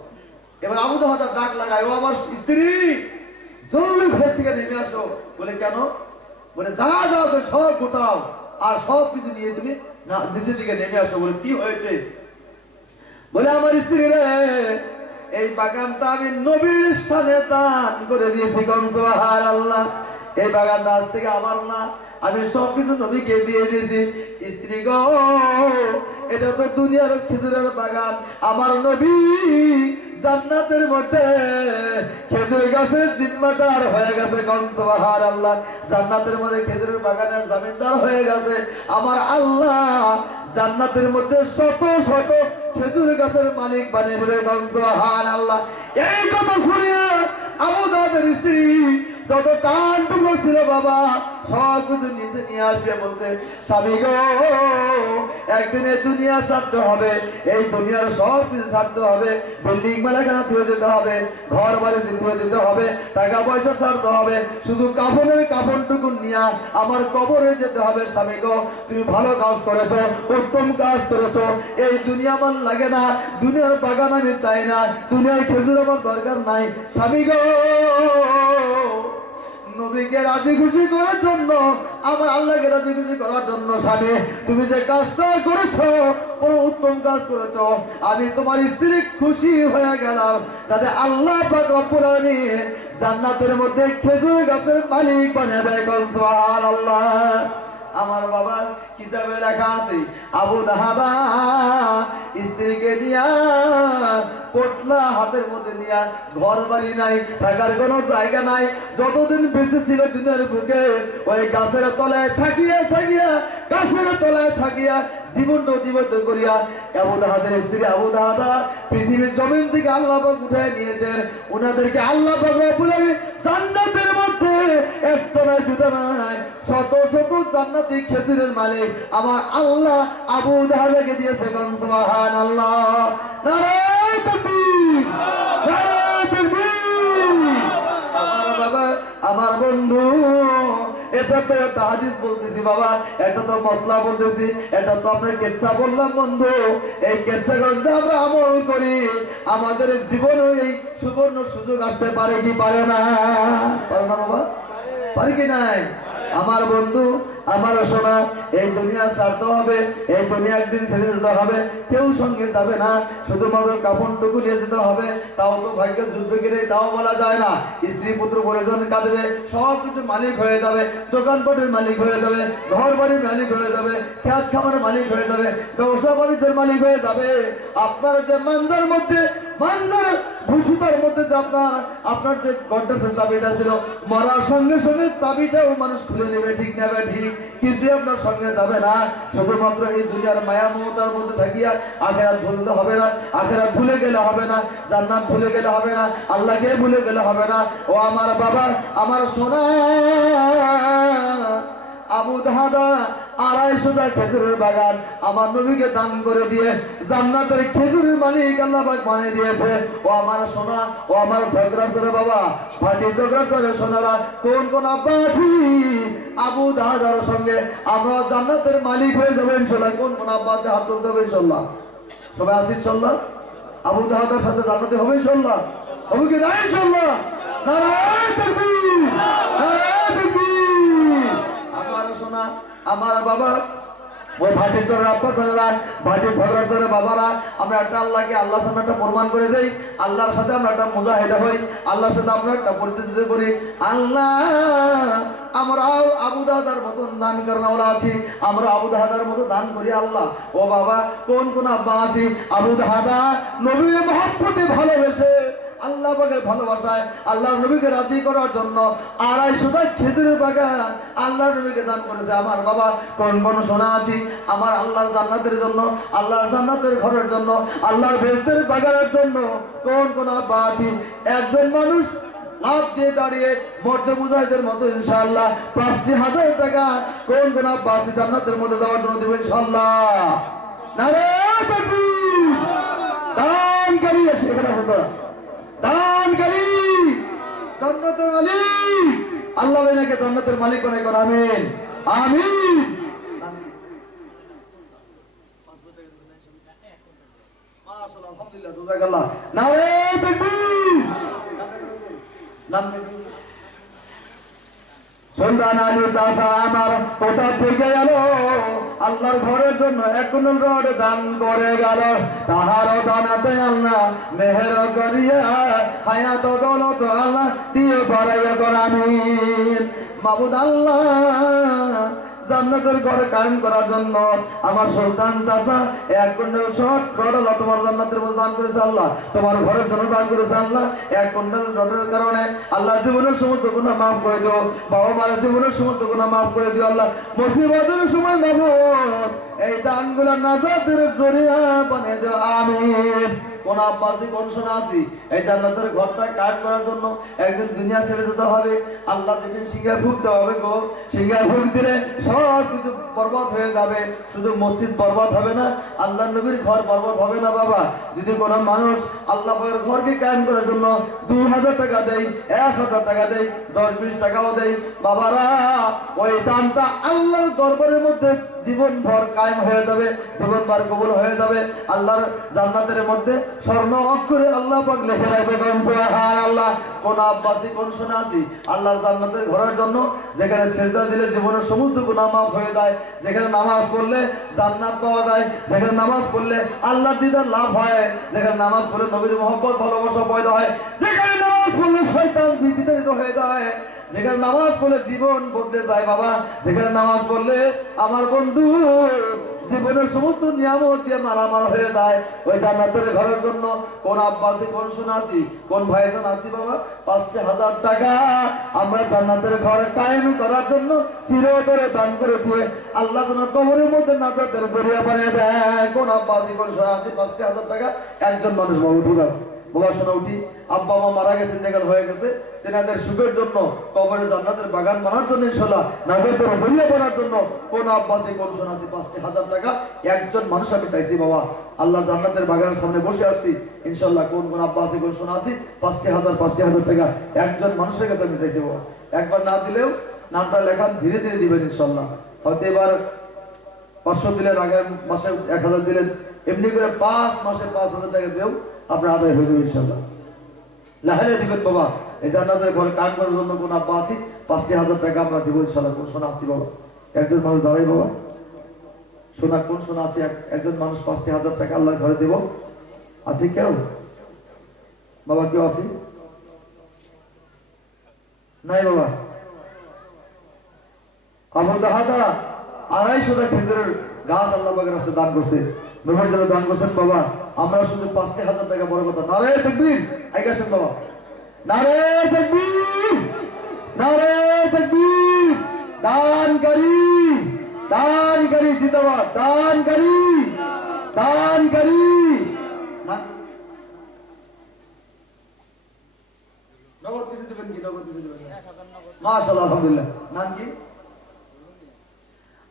এবার আবু দাহাদার ডাক লাগায়, ও আমার স্ত্রী, জলদি ঘর থেকে নেমে আসো। বলে কেন? বলে যা যা আছে সব গোটাও আর সব কিছু নিয়ে তুমি নিচের দিকে নেমে আসো। বলে কি হয়েছে? বলে আমার স্ত্রী রে, এই বাগানটা আমি নবীর সামনে দান করে দিয়েছি। সুবহানাল্লাহ। এই বাগানটা আজ থেকে আমার না, আমি সবকিছু নবীকে দিয়ে দিয়েছি। স্ত্রী গো, এটা তো দুনিয়ার খেজুরের বাগান, আমার নবী জান্নাতের মধ্যে খেজুর গাছের জিম্মাদার হয়ে গেছে। সুবহানাল্লাহ। জান্নাতের মধ্যে খেজুরের বাগানের জমিদার হয়ে গেছে আমার আল্লাহ। জান্নাতের মধ্যে শত শত খেজুর গাছের মালিক বানিয়ে দেবে। সুবহানাল্লাহ। এই কথা শুনিয়া আবু দাহাদের স্ত্রী যত টান টুকরো ছিল বাবা, সব কিছু নিচে নিয়ে আসে বলছে, স্বামী গো, একদিনে দুনিয়া ছাড়তে হবে, এই দুনিয়ার সব কিছু ছাড়তে হবে, বিল্ডিং মেলাখানা তুলে যেতে হবে, ঘর বাড়ি তুলে যেতে হবে, টাকা পয়সা ছাড়তে হবে, শুধু কাপড়ের কাপড়টুকু নিয়ে আমার কবরে যেতে হবে। স্বামী গো, তুমি ভালো কাজ করেছো, উত্তম কাজ করেছো, এই দুনিয়া আমার লাগে না, দুনিয়ার বাগান আমি চাই না, দুনিয়ার খেজুর আমার দরকার নাই। স্বামী গো, নবীকে রাজি খুশি করার জন্য, আমার আল্লাহকে রাজি খুশি করার জন্য স্বামী তুমি যে কাজটা করেছো, বড় উত্তম কাজ করেছো। আমি তোমার স্ত্রী খুশি হয়ে গেলাম, যাতে আল্লাহ পাক রব্বুল আলামিন জান্নাতের মধ্যে খেজুর গাছের মালিক বানিয়ে দেয়। সুবহানাল্লাহ। আমার বাবার কিতাবে লেখা আছে, আবু দাহাদা স্ত্রীকে নিয়া পোটলা হাতের মধ্যে নিয়া, ঘর বাড়ি নাই, থাকার কোনো জায়গা নাই, যতদিন বেঁচে ছিল দিনের বুকে ওই গাছের তলায় থাকিয়া থাকিয়া, গাছের তলায় থাকিয়া জীবনটা অতিবাহিত করিয়া আবু দাহাদের স্ত্রী আবু দাহাদা পৃথিবীর জমিন থেকে আল্লাহ পাক উঠায় নিয়েছেন। উনাদেরকে আল্লাহ পাক রব্বুল আলামিন জান্নাতের মধ্যে একটা নয়, দুটা নয়, শত শত জান্নাতি খেজুরের মালিক আমার আল্লাহ আবু দাহাদাকে দিয়েছে। সুবহানাল্লাহ। নারায়ে তাকবীর, নারায়ে তাকবীর। আমার বাবা, আমার বন্ধু, এটা তো একটা হাদিস বলতেছি বাবা, এটা তো মশলা বলতেছি, এটা তো আপনার কেচ্ছা বললাম বন্ধু। এই কেচ্ছা যদি আমরা আমল করি, আমাদের জীবনে এই সুবর্ণ সুযোগ আসতে পারে কি পারে না? পারে না বাবা? পারে কি নাই? আমার বন্ধু, আমার সোনা, এই দুনিয়া ছাড়তে হবে, এই দুনিয়া একদিন ছেড়ে যেতে হবে, কেউ সঙ্গে যাবে না, শুধুমাত্র কাপড়টুকু নিয়ে যেতে হবে, তাও তো ভাগ্য জুটবে কিনে তাও বলা যায় না। স্ত্রী পুত্র পরিজন কাঁদবে, সব কিছু মালিক হয়ে যাবে, দোকানপাটের মালিক হয়ে যাবে, ঘর বাড়ির মালিক হয়ে যাবে, খেত খামারের মালিক হয়ে যাবে, ব্যবসা বাণিজ্যের মালিক হয়ে যাবে। আপনার যে মানজার মধ্যে, মানজার ভূষিতার মধ্যে যে আপনার যে গন্ডাসের চাবিটা ছিল, মরার সঙ্গে সঙ্গে চাবিটাও মানুষ খুলে নেবে, ঠিক নেবে, ঠিক কিছু আপনার সঙ্গে যাবে না। শুধুমাত্র এই দুনিয়ার মায়া মমতার মধ্যে থাকিয়া আখেরাত ভুলতে হবে না, আখেরাত ভুলে গেলে হবে না, জান্নাত ভুলে গেলে হবে না, আল্লাহকে ভুলে গেলে হবে না। ও আমার বাবার, আমার সোনা আবু দাহাদা 250টা খেজুরের বাগান আমার নবীকে দান করে দিয়ে জান্নাতের খেজুরের মালিক আল্লাহ পাক বানিয়ে দিয়েছে। ও আমার সোনা, ও আমার ঝগড়া বাবা, ফাটি ঝগড়া সোনারা, কোন কোন আব্বা আছি আবু দাহাদার সঙ্গে আমরা জান্নাতের মালিক হয়ে যাবো ইনশাআল্লাহ? কোন কোন আব্বা আছে? হাত তুলতে হবে ইনশাআল্লাহ। সবাই আছি ইনশাআল্লাহ? আবু দাহাদার সাথে জান্নাতে হবে ইনশাআল্লাহ? হবে কি না ইনশাআল্লাহ? নারায়ে তাকবীর, নারায়ে তাকবীর। আমার সোনা, আমার বাবা, ওই ভাটির জন্য আব্বা জানেরা, ভাটির ঝগড়ার জন্য বাবারা, আমরা একটা আল্লাহকে আল্লাহর সামনে একটা প্রমাণ করে দেই, আল্লাহর সাথে আমরা একটা মুজাহিদা হই, আল্লাহর সাথে আমরা একটা প্রতিযোগিতা করি। আল্লাহ, আমরাও আবু দাদার মতন দান করাওয়ালা আছি, আমরা আবু দাদার মতো দান করি। আল্লাহ ও বাবা, কোন কোন আব্বা আছি আবু দাদা নবীর মহব্বতে ভালোবেসে, আল্লাহ পাকের ভালোবাসায় আল্লাহর নবীকে রাজি করার জন্য 250টা খেজুরের বাগান আল্লাহর নবীকে দান করেছে। আমার বাবা, কোন কোন সোনা আছি আমার আল্লাহর জান্নাতের জন্য, আল্লাহর জান্নাতের ঘরের জন্য, আল্লাহর বেহেশতের বাগানের জন্য। কোন কোন আব্বা আছি একজন মানুষ লাভ দিয়ে দাঁড়িয়ে মর্দে মুজাহিদের মতো ইনশাআল্লাহ 50,000 টাকা কোন কোন আব্বা আছি জান্নাতের মধ্যে যাওয়ার জন্য দেব ইনশাআল্লাহ। নারে তাকবীর! দানকারী আছে এখানে, হতো দানকারী, জান্নাতের মালিক আল্লাহ এনাকে জান্নাতের মালিক বানাই কর। আমিন আমিন। মাশাআল্লাহ, আলহামদুলিল্লাহ, জাযাকাল্লাহ। নারে তাকবীর! সন্তান আলী চাচা আমার কোথা থেকে গেল, আল্লাহর ঘরের জন্য 1 কুইন্টাল রড দান করে গেল। তাহার দানাতে আল্লাহ মেহের করিয়া হায়াত দৌলত আল্লাহ দিয়ে বাড়াইয়া কর। আমিন। মাবুদ আল্লাহ, জান্নাতের ঘর কায়েম করার জন্য আমার সুলতান চাচা 1 কুইন্টাল রড তোমার জান্নাতের মধ্যে দান করেছে। আল্লাহ তোমার ঘরের জন্য দান করেছে। আল্লাহ 1 কুইন্টাল রডের কারণে আল্লাহ জীবনের সমস্ত গুনাহ মাফ করে দিও, বাবা মার জীবনের সমস্ত গুনাহ মাফ করে দিও। আল্লাহ মুসিবতের সময় মাবুদ এই দানগুলো নাজাতের জরিয়া বানিয়ে দিও। আমিন। কোন আব্বাসি কোন সোনা আছি এই জান্নাতের ঘরটা কাজ করার জন্য একদিন দুনিয়া ছেড়ে যেতে হবে। আল্লাহ যেদিন সিঙ্গার ফুঁকতে হবে গো, সিঙ্গার ফুঁক দিলে সব কিছু বরবাদ হয়ে যাবে। শুধু মসজিদ বরবাদ হবে না, আল্লাহ নবীর ঘর বরবাদ হবে না। বাবা, যদি কোন মানুষ আল্লাহ পাকের ঘরকে কায়েম করার জন্য 2000 টাকা দেয়, 1000 টাকা দেয়, 10-20 টাকাও দেয়, বাবারা ওই দানটা আল্লাহর দরবারের মধ্যে জীবন ভর কায়েম হয়ে যাবে, জীবন ভর কবুল হয়ে যাবে। আল্লাহর জান্নাতের মধ্যে স্বর্ণ অক্ষরে আল্লাহ পাক লিখে রাখবে। সুবহানাল্লাহ। কোন আব্বাসি কোন সোনা আছি আল্লাহর জান্নাতের ঘরের জন্য, যেখানে সিজদা দিলে জীবনের সমস্ত গুনাহ মাফ হয়ে যায়, যেখানে নামাজ পড়লে জান্নাত পাওয়া যায়, যেখানে নামাজ পড়লে আল্লাহর দিদার লাভ হয়, যেখানে নামাজ পড়লে নবীর মহব্বত ভালোবাসা পয়দা হয়, যেখানে নামাজ পড়লে শয়তান বিতাড়িত হয়ে যায়, যেখানে নামাজ পড়লে জীবন বদলে যায়। বাবা, যেখানে নামাজ পড়লে আমার বন্ধু জীবনের সমস্ত নিয়ামত দিয়ে মালামাল হয়ে যায়। ওই জান্নাতের ঘরের জন্য কোন আব্বাসি কোন সোনা আছি কোন ভাইজান আছি বাবা 5000 টাকা আমরা জান্নাতের ঘর কায়েম করার জন্য চিরতরে দান করে দিয়ে আল্লাহ যেন কবরের মধ্যে নাজাতের জরিয়া বানিয়ে দেয়। কোন আব্বাসি কোন সোনা আছি 5000 টাকা একজন মানুষ বাবা উঠিবা, বাবা শোনা উঠি। আব্বা মা মারা গেছে, ইন্তেকাল হয়ে গেছে, তেনাদের সুখের জন্য কবরে জান্নাতের বাগান বানার জন্য ইনশাআল্লাহ নাজাতের জরিয়া বানার জন্য কোন আব্বাসি কোন সোনা আছি 5000 টাকা একজন মানুষ আমি চাইছি বাবা। আল্লাহর জান্নাতের বাগানের সামনে বসে আসছি ইনশাআল্লাহ। কোন কোন আব্বাসি কোন সোনা আছি 5000 টাকা একজন মানুষের কাছে আমি চাইছি বাবা। একবার না দিলেও নামটা লেখান, ধীরে ধীরে দিবেন ইনশাআল্লাহ। হয়তো এবার 500 দিলেন, আগামী মাসে 1000 দিলেন, এমনি করে 5 মাসে 5000 টাকা দিলেও আপনার আদায় হয়ে যাবে ইনশাআল্লাহ। লাহারে দিবেন বাবা। এই জান্নাতের ঘরে কাজ করার জন্য কোন আব্বা আছি 5000 টাকা আমরা দিব ইনশাআল্লাহ। কোন সোনা আছি বাবা একজন মানুষ দাঁড়াই বাবা, সোনা কোন সোনা আছে একজন মানুষ 5000 টাকা আল্লাহর ঘরে দেব। আছে কেউ বাবা? কেউ আছে? নাই বাবা। আবু দাহাদা 250টা খেজুরের গাছ আল্লাহ পাকের রাস্তায় দান করছে, নবীর জন্য দান করছেন বাবা। আমরা শুধু 5000 টাকা বড় কথা। নারে তাকবীর! আগে আসেন বাবা। নারে তাকবীর! নারে তাকবীর! দানকারী দানকারী জিন্দাবাদ! দানকারী দানকারী! নগদ কিছু দেবেন কি? নগদ কিছু দেবেন? মাশাআল্লাহ, আলহামদুলিল্লাহ। নাম কি?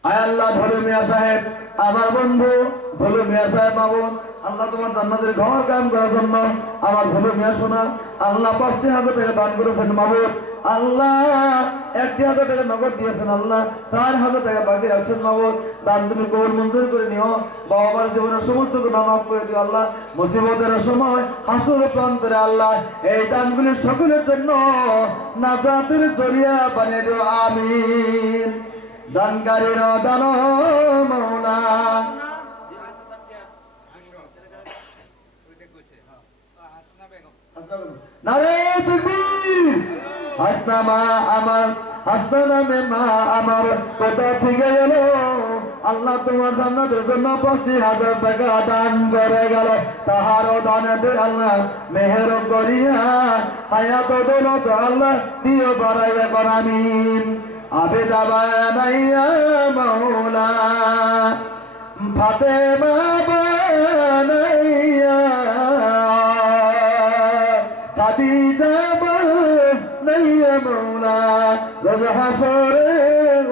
আয় আল্লাহ ধলু মিয়া সাহেব আমার বন্ধু, ধলু মিয়া সাহেব মামুন, আল্লাহ তোমার জান্নাতের ঘর কায়েম করার জন্য আমার ধলু মিয়া সোনা আল্লাহ 5000 টাকা দান করেছেন মামুন। আল্লাহ 1000 টাকা নগদ দিয়েছেন, আল্লাহ 4000 টাকা বাকি রাখছেন মামুন। দান তুমি কবুল মঞ্জুর করে নিও। বাবা মার জীবনের সমস্ত গুনাহ মাফ করে দিও আল্লাহ। মুসিবতের সময় হাসর প্রান্তরে আল্লাহ এই দানগুলি সকলের জন্য নাজাতের জরিয়া বানিয়ে দিও। আমিন। দানকারীর দান মৌলা। নারে তাকবীর। হাসনা মা আমার, হাসনা নামে মা আমার কোথা থেকে গেল? আল্লাহ তোমার জান্নাতের জন্য 50,000 টাকা দান করে গেল। তাহারও দানেতে আল্লাহ মেহের করিয়া হায়াত দৌলত আল্লাহ দিও বাড়াইবে কর আমিন। আবেদা বানাইয়া মৌলা ফাতেমা বানাইয়া খাদিজা বানাইয়া মৌলা রোজ হাসরে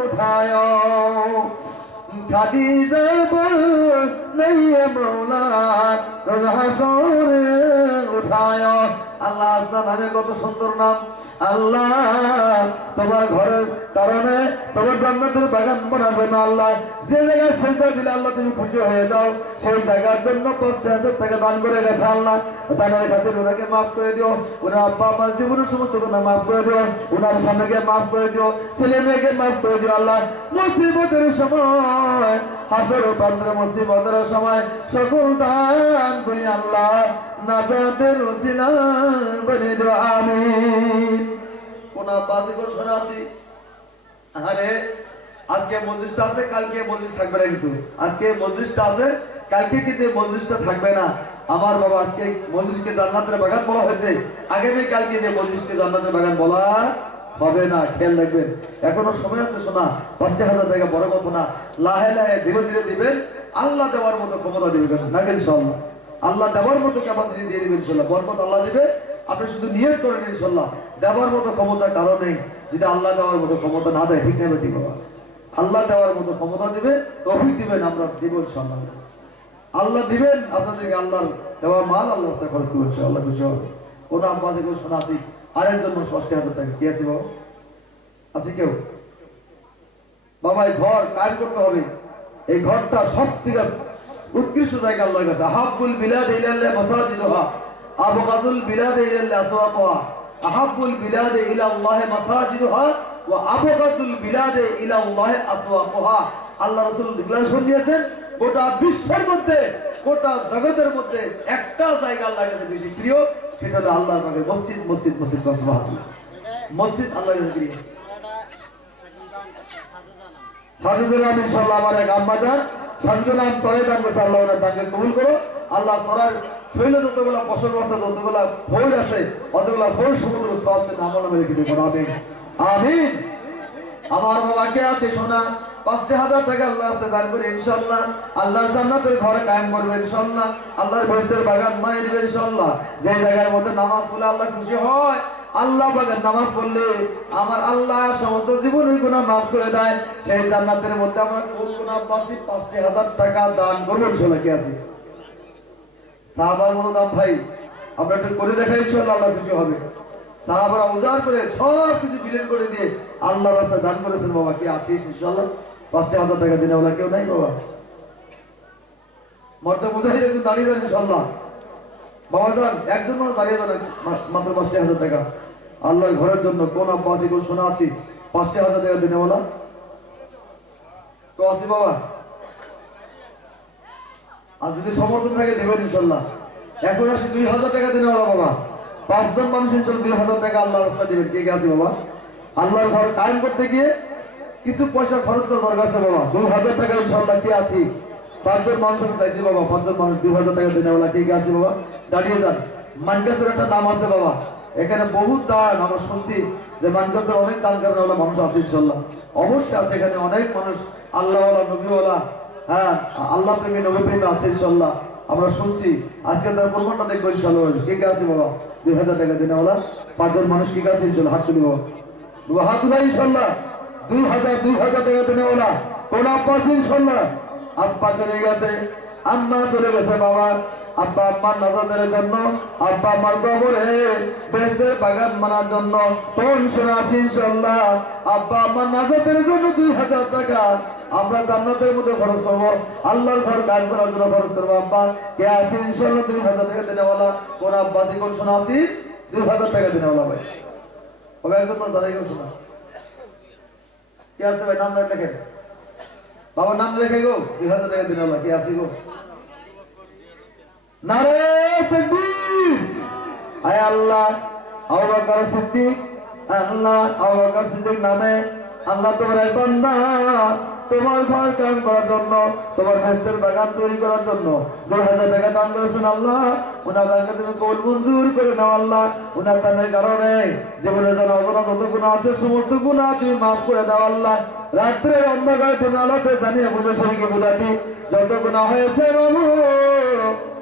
উঠায়। খাদিজা বানাইয়া মৌলা রোজ হাসরে উঠায়। আল্লাহ হাসনা নামে কত সুন্দর নাম। আল্লাহ তোমার ঘরের কারণে তোমার জান্নাতের বাগান বানার জন্য আল্লাহ যে জায়গায় সেজদা দিলে আল্লাহ তুমি খুশি হয়ে যাও, সেই জায়গার জন্য 50,000 টাকা দান করে গেছে। আল্লাহ দানের খাতির ওনাকে মাফ করে দিও, ওনার আব্বা আমার জীবনের সমস্ত গুনাহ মাফ করে দিও, ওনার স্বামীকে মাফ করে দিও, ছেলে মেয়েকে মাফ করে দিও। আল্লাহ মুসিবতের সময়, হাসর প্রান্তের মুসিবতের সময় সকল দান করি আল্লাহ নাজাতের ওসিলা বনে দিও আমিন। কোন আব্বাসি কোন শোনা আছি? আরে আজকে মজলিসটা আছে, কালকে মজলিস থাকবে না, কিন্তু আজকে মজলিসটা আছে, কালকে কিন্তু মজলিসটা থাকবে না। আমার বাবা আজকে মজলিসকে জান্নাতের বাগান বলা হয়েছে, আগামী কালকে যে মজলিসকে জান্নাতের বাগান বলা হবে না। খেয়াল রাখবেন, এখনো সময় আছে। শোনা 50,000 টাকা বড় কথা না, লাহে লাহে ধীরে ধীরে দিবেন। আল্লাহ দেওয়ার মতো ক্ষমতা দিবেন না, ইনশাআল্লাহ আল্লাহ দেওয়ার মতো ক্যাপাসিটি দিয়ে দিবেন ইনশাআল্লাহ। বরকত আল্লাহ দিবে, আপনি শুধু নিয়ত করেন ইনশাআল্লাহ। দেওয়ার মতো ক্ষমতা কারো নেই, যদি আল্লাহ দেওয়ার মতো ক্ষমতা না দেয়, ঠিক না ঠিক বাবা? আল্লাহ দেওয়ার মতো ক্ষমতা দিবে, তৌফিক দিবেন, আমরা দিব ইনশাআল্লাহ। আল্লাহ দিবেন আপনাদেরকে, আল্লাহর দেওয়া মাল আল্লাহ রাস্তায় খরচ করবেন ইনশাআল্লাহ, খুশি হবে। কোন আব্বাসে কেউ শোনা আছি? আরেকজন মানুষ 50,000 টাকা কি আছে বাবা? আছে কেউ? বাবা এই ঘর কায়েম করতে হবে, এই ঘরটা সব থেকে উৎকৃষ্ট জায়গা আল্লাহর কাছে। আহাব্বুল বিলাদ ইলাল্লাহ মাসাজিদুহা আবগাদুল বিলাদ ইলাল্লাহ আসওয়াকুহা। আহাব্বুল বিলাদ ইলাল্লাহ মাসাজিদুহা ওয়া আবগাদুল বিলাদ ইলাল্লাহ আসওয়াকুহা। আল্লাহ রাসূল ডিক্লারেশন দিয়েছেন, গোটা বিশ্বের মধ্যে, গোটা জগতের মধ্যে একটা জায়গা আল্লাহর কাছে বেশি প্রিয়, সেটা হলো আল্লাহর পাকের মসজিদ। মসজিদ মসজিদ সুবহানাল্লাহ, মসজিদ আল্লাহর কাছে প্রিয়। সাজিদুল আমিন ইনশাআল্লাহ আমার এক আম্মা জান সাজিদুল আমিন সরে দান করেছে, আল্লাহ ওনার দানকে কবুল করো। আল্লাহ সরার শৈল যতগুলা ফসল আছে, যতগুলা ফল আছে, অতগুলা ফল সমুদ্র সবকে আমল নামে লিখে দেবো, আমিন আমিন। আমার বাবাকে আছে শোনা 50,000 টাকা আল্লাহ রাস্তায় দান করে ইনশাআল্লাহ আল্লাহর জান্নাতের ঘর কায়েম করবে ইনশাআল্লাহ, আল্লাহর বেহেশতের বাগান বানিয়ে দিবে ইনশাআল্লাহ। যে জায়গার মধ্যে নামাজ পড়লে আল্লাহ খুশি হয়, আল্লাহ পাকের নামাজ পড়লে আমার আল্লাহ সমস্ত জীবনের গুনাহ মাফ করে দেয়, সেই জান্নাতের মধ্যে আমরা কোন গুনাহ পাচ্ছি? 50,000 টাকা দান করব ইনশাআল্লাহ। কি আছে সাহাবার মতো দাম ভাই? আমরা একটু করে দেখাই ইনশাআল্লাহ, আল্লাহ খুশি হবে। সাহাবারা উজাড় করে সব কিছু বিলীন করে দিয়ে আল্লাহর রাস্তায় দান করেছেন। বাবা কি আছে ইনশাআল্লাহ? 50,000 টাকা দিনে ওলা কেউ নাই বাবা? মর্তে মুজাহিদ একটু দাঁড়িয়ে যান ইনশাআল্লাহ। বাবা যান একজন মানুষ দাঁড়িয়ে যান, মাত্র 50,000 টাকা আল্লাহর ঘরের জন্য। কোন আব্বাসি কোন শোনা আছি? 50,000 টাকা দিনে ওলা তো আছি বাবা। আর যদি সমর্থন থাকে দেবেন ইনশাআল্লাহ। এখন আসি 2,000 টাকা দিনে ওলা বাবা। 5 জন মানুষ ইনশাআল্লাহ 2,000 টাকা আল্লাহর রাস্তায় দিবেন। কে কে আছে বাবা? আল্লাহর ঘর কায়েম করতে গিয়ে কিছু পয়সা খরচ করা দরকার আছে বাবা। 2,000 টাকা ইনশাআল্লাহ কে আছি? 5 জন মানুষ আমি চাইছি বাবা। 5 জন মানুষ 2,000 টাকা দিনে ওলা কে কে আছে বাবা? দাঁড়িয়ে যান। মানকাসের একটা নাম আছে বাবা, এখানে বহুত দান আমরা শুনছি যে মানকাসের অনেক দান করার ওলা মানুষ আছে ইনশাআল্লাহ। অবশ্যই আছে এখানে অনেক মানুষ আল্লাহওয়ালা নবীওয়ালা, হ্যাঁ আল্লাহ প্রেমী নবী প্রেমী আছে ইনশাআল্লাহ। আমরা শুনছি আজকে তার প্রমাণটা দেখবো ইনশাআল্লাহ। কে কে আছে বাবা? 2,000 টাকা দিনে ওলা 5 জন মানুষ কে কে আছে ইনশাআল্লাহ? হাত তুলি বাবা, হাত তুলাই ইনশাআল্লাহ। 2,000 টাকা দিনে ওলা কোন আব্বা আছে ইনশাআল্লাহ? আব্বা চলে গেছে, আম্মা চলে গেছে বাবা। আব্বা আম্মার নাজাতের জন্য, আব্বা আম্মার কবরে বেহেশতের বাগান বানার জন্য কোন শোনা আছে ইনশাআল্লাহ? আব্বা আম্মার নাজাতের জন্য 2,000 টাকা আমরা জান্নাতের মধ্যে খরচ করব, আল্লাহর ঘর কায়েম করার জন্য খরচ করব। আব্বা কে আছে ইনশাআল্লাহ 2,000 টাকা দিনে ওলা? কোন আব্বাসি কোন শোনা আছে? 2,000 টাকা দিনে ওলা ভাই। তবে একজন দাঁড়িয়ে শোনা কে আছে ভাই নাম লেখেন বাবার নাম লেখে গো 2000 টাকা দিন আল্লাহ কে আছে গো নারে তাকবীর আয় আল্লাহ আবু বকর সিদ্দিক আল্লাহ আবু বকর সিদ্দিক নামে আল্লাহ তোমার এক বান্দা তোমার ঘর কাম করার জন্য তোমার বেহেশতের বাগান তৈরি করার জন্য 2000 টাকা দান করেছেন আল্লাহ ওনার দানকে তুমি কবুল মঞ্জুর করে নাও আল্লাহ ওনার দানের কারণে জীবনে জানা অজানা যত গুনাহ আছে সমস্ত গুনাহ তুমি মাফ করে দাও আল্লাহ রাত্রে অন্ধকারে তুমি আলোতে জানিয়ে বুঝে শরীকে বুঝাতি যত গুনাহ হয়েছে বাবু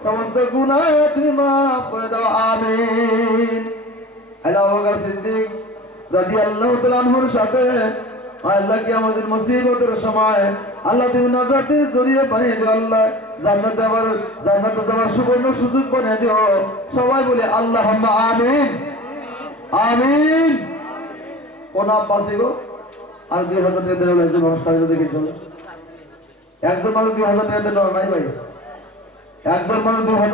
সমস্ত গুনাহ তুমি মাফ করে দাও আমিন আল্লাহ আবু বকর সিদ্দিক রাদিয়াল্লাহু তাআলা আনহুর সাথে আল্লাহ কি আমাদের মুসিবতের সময় আল্লাহ তুমি নাজাতের জরিয়া বানিয়ে দিও আল্লাহ জান্নাতে যাওয়ার সুবর্ণ সুযোগ বানিয়ে দিও সবাই বলে আল্লাহুম্মা আমিন আমিন কোনা পাশে গো আর 2000 টাকা দিলে একজন মানুষ কাজে দেখে চলে একজন মানুষ 2000 টাকা দিলে নাই ভাই একজন মানুষ 2000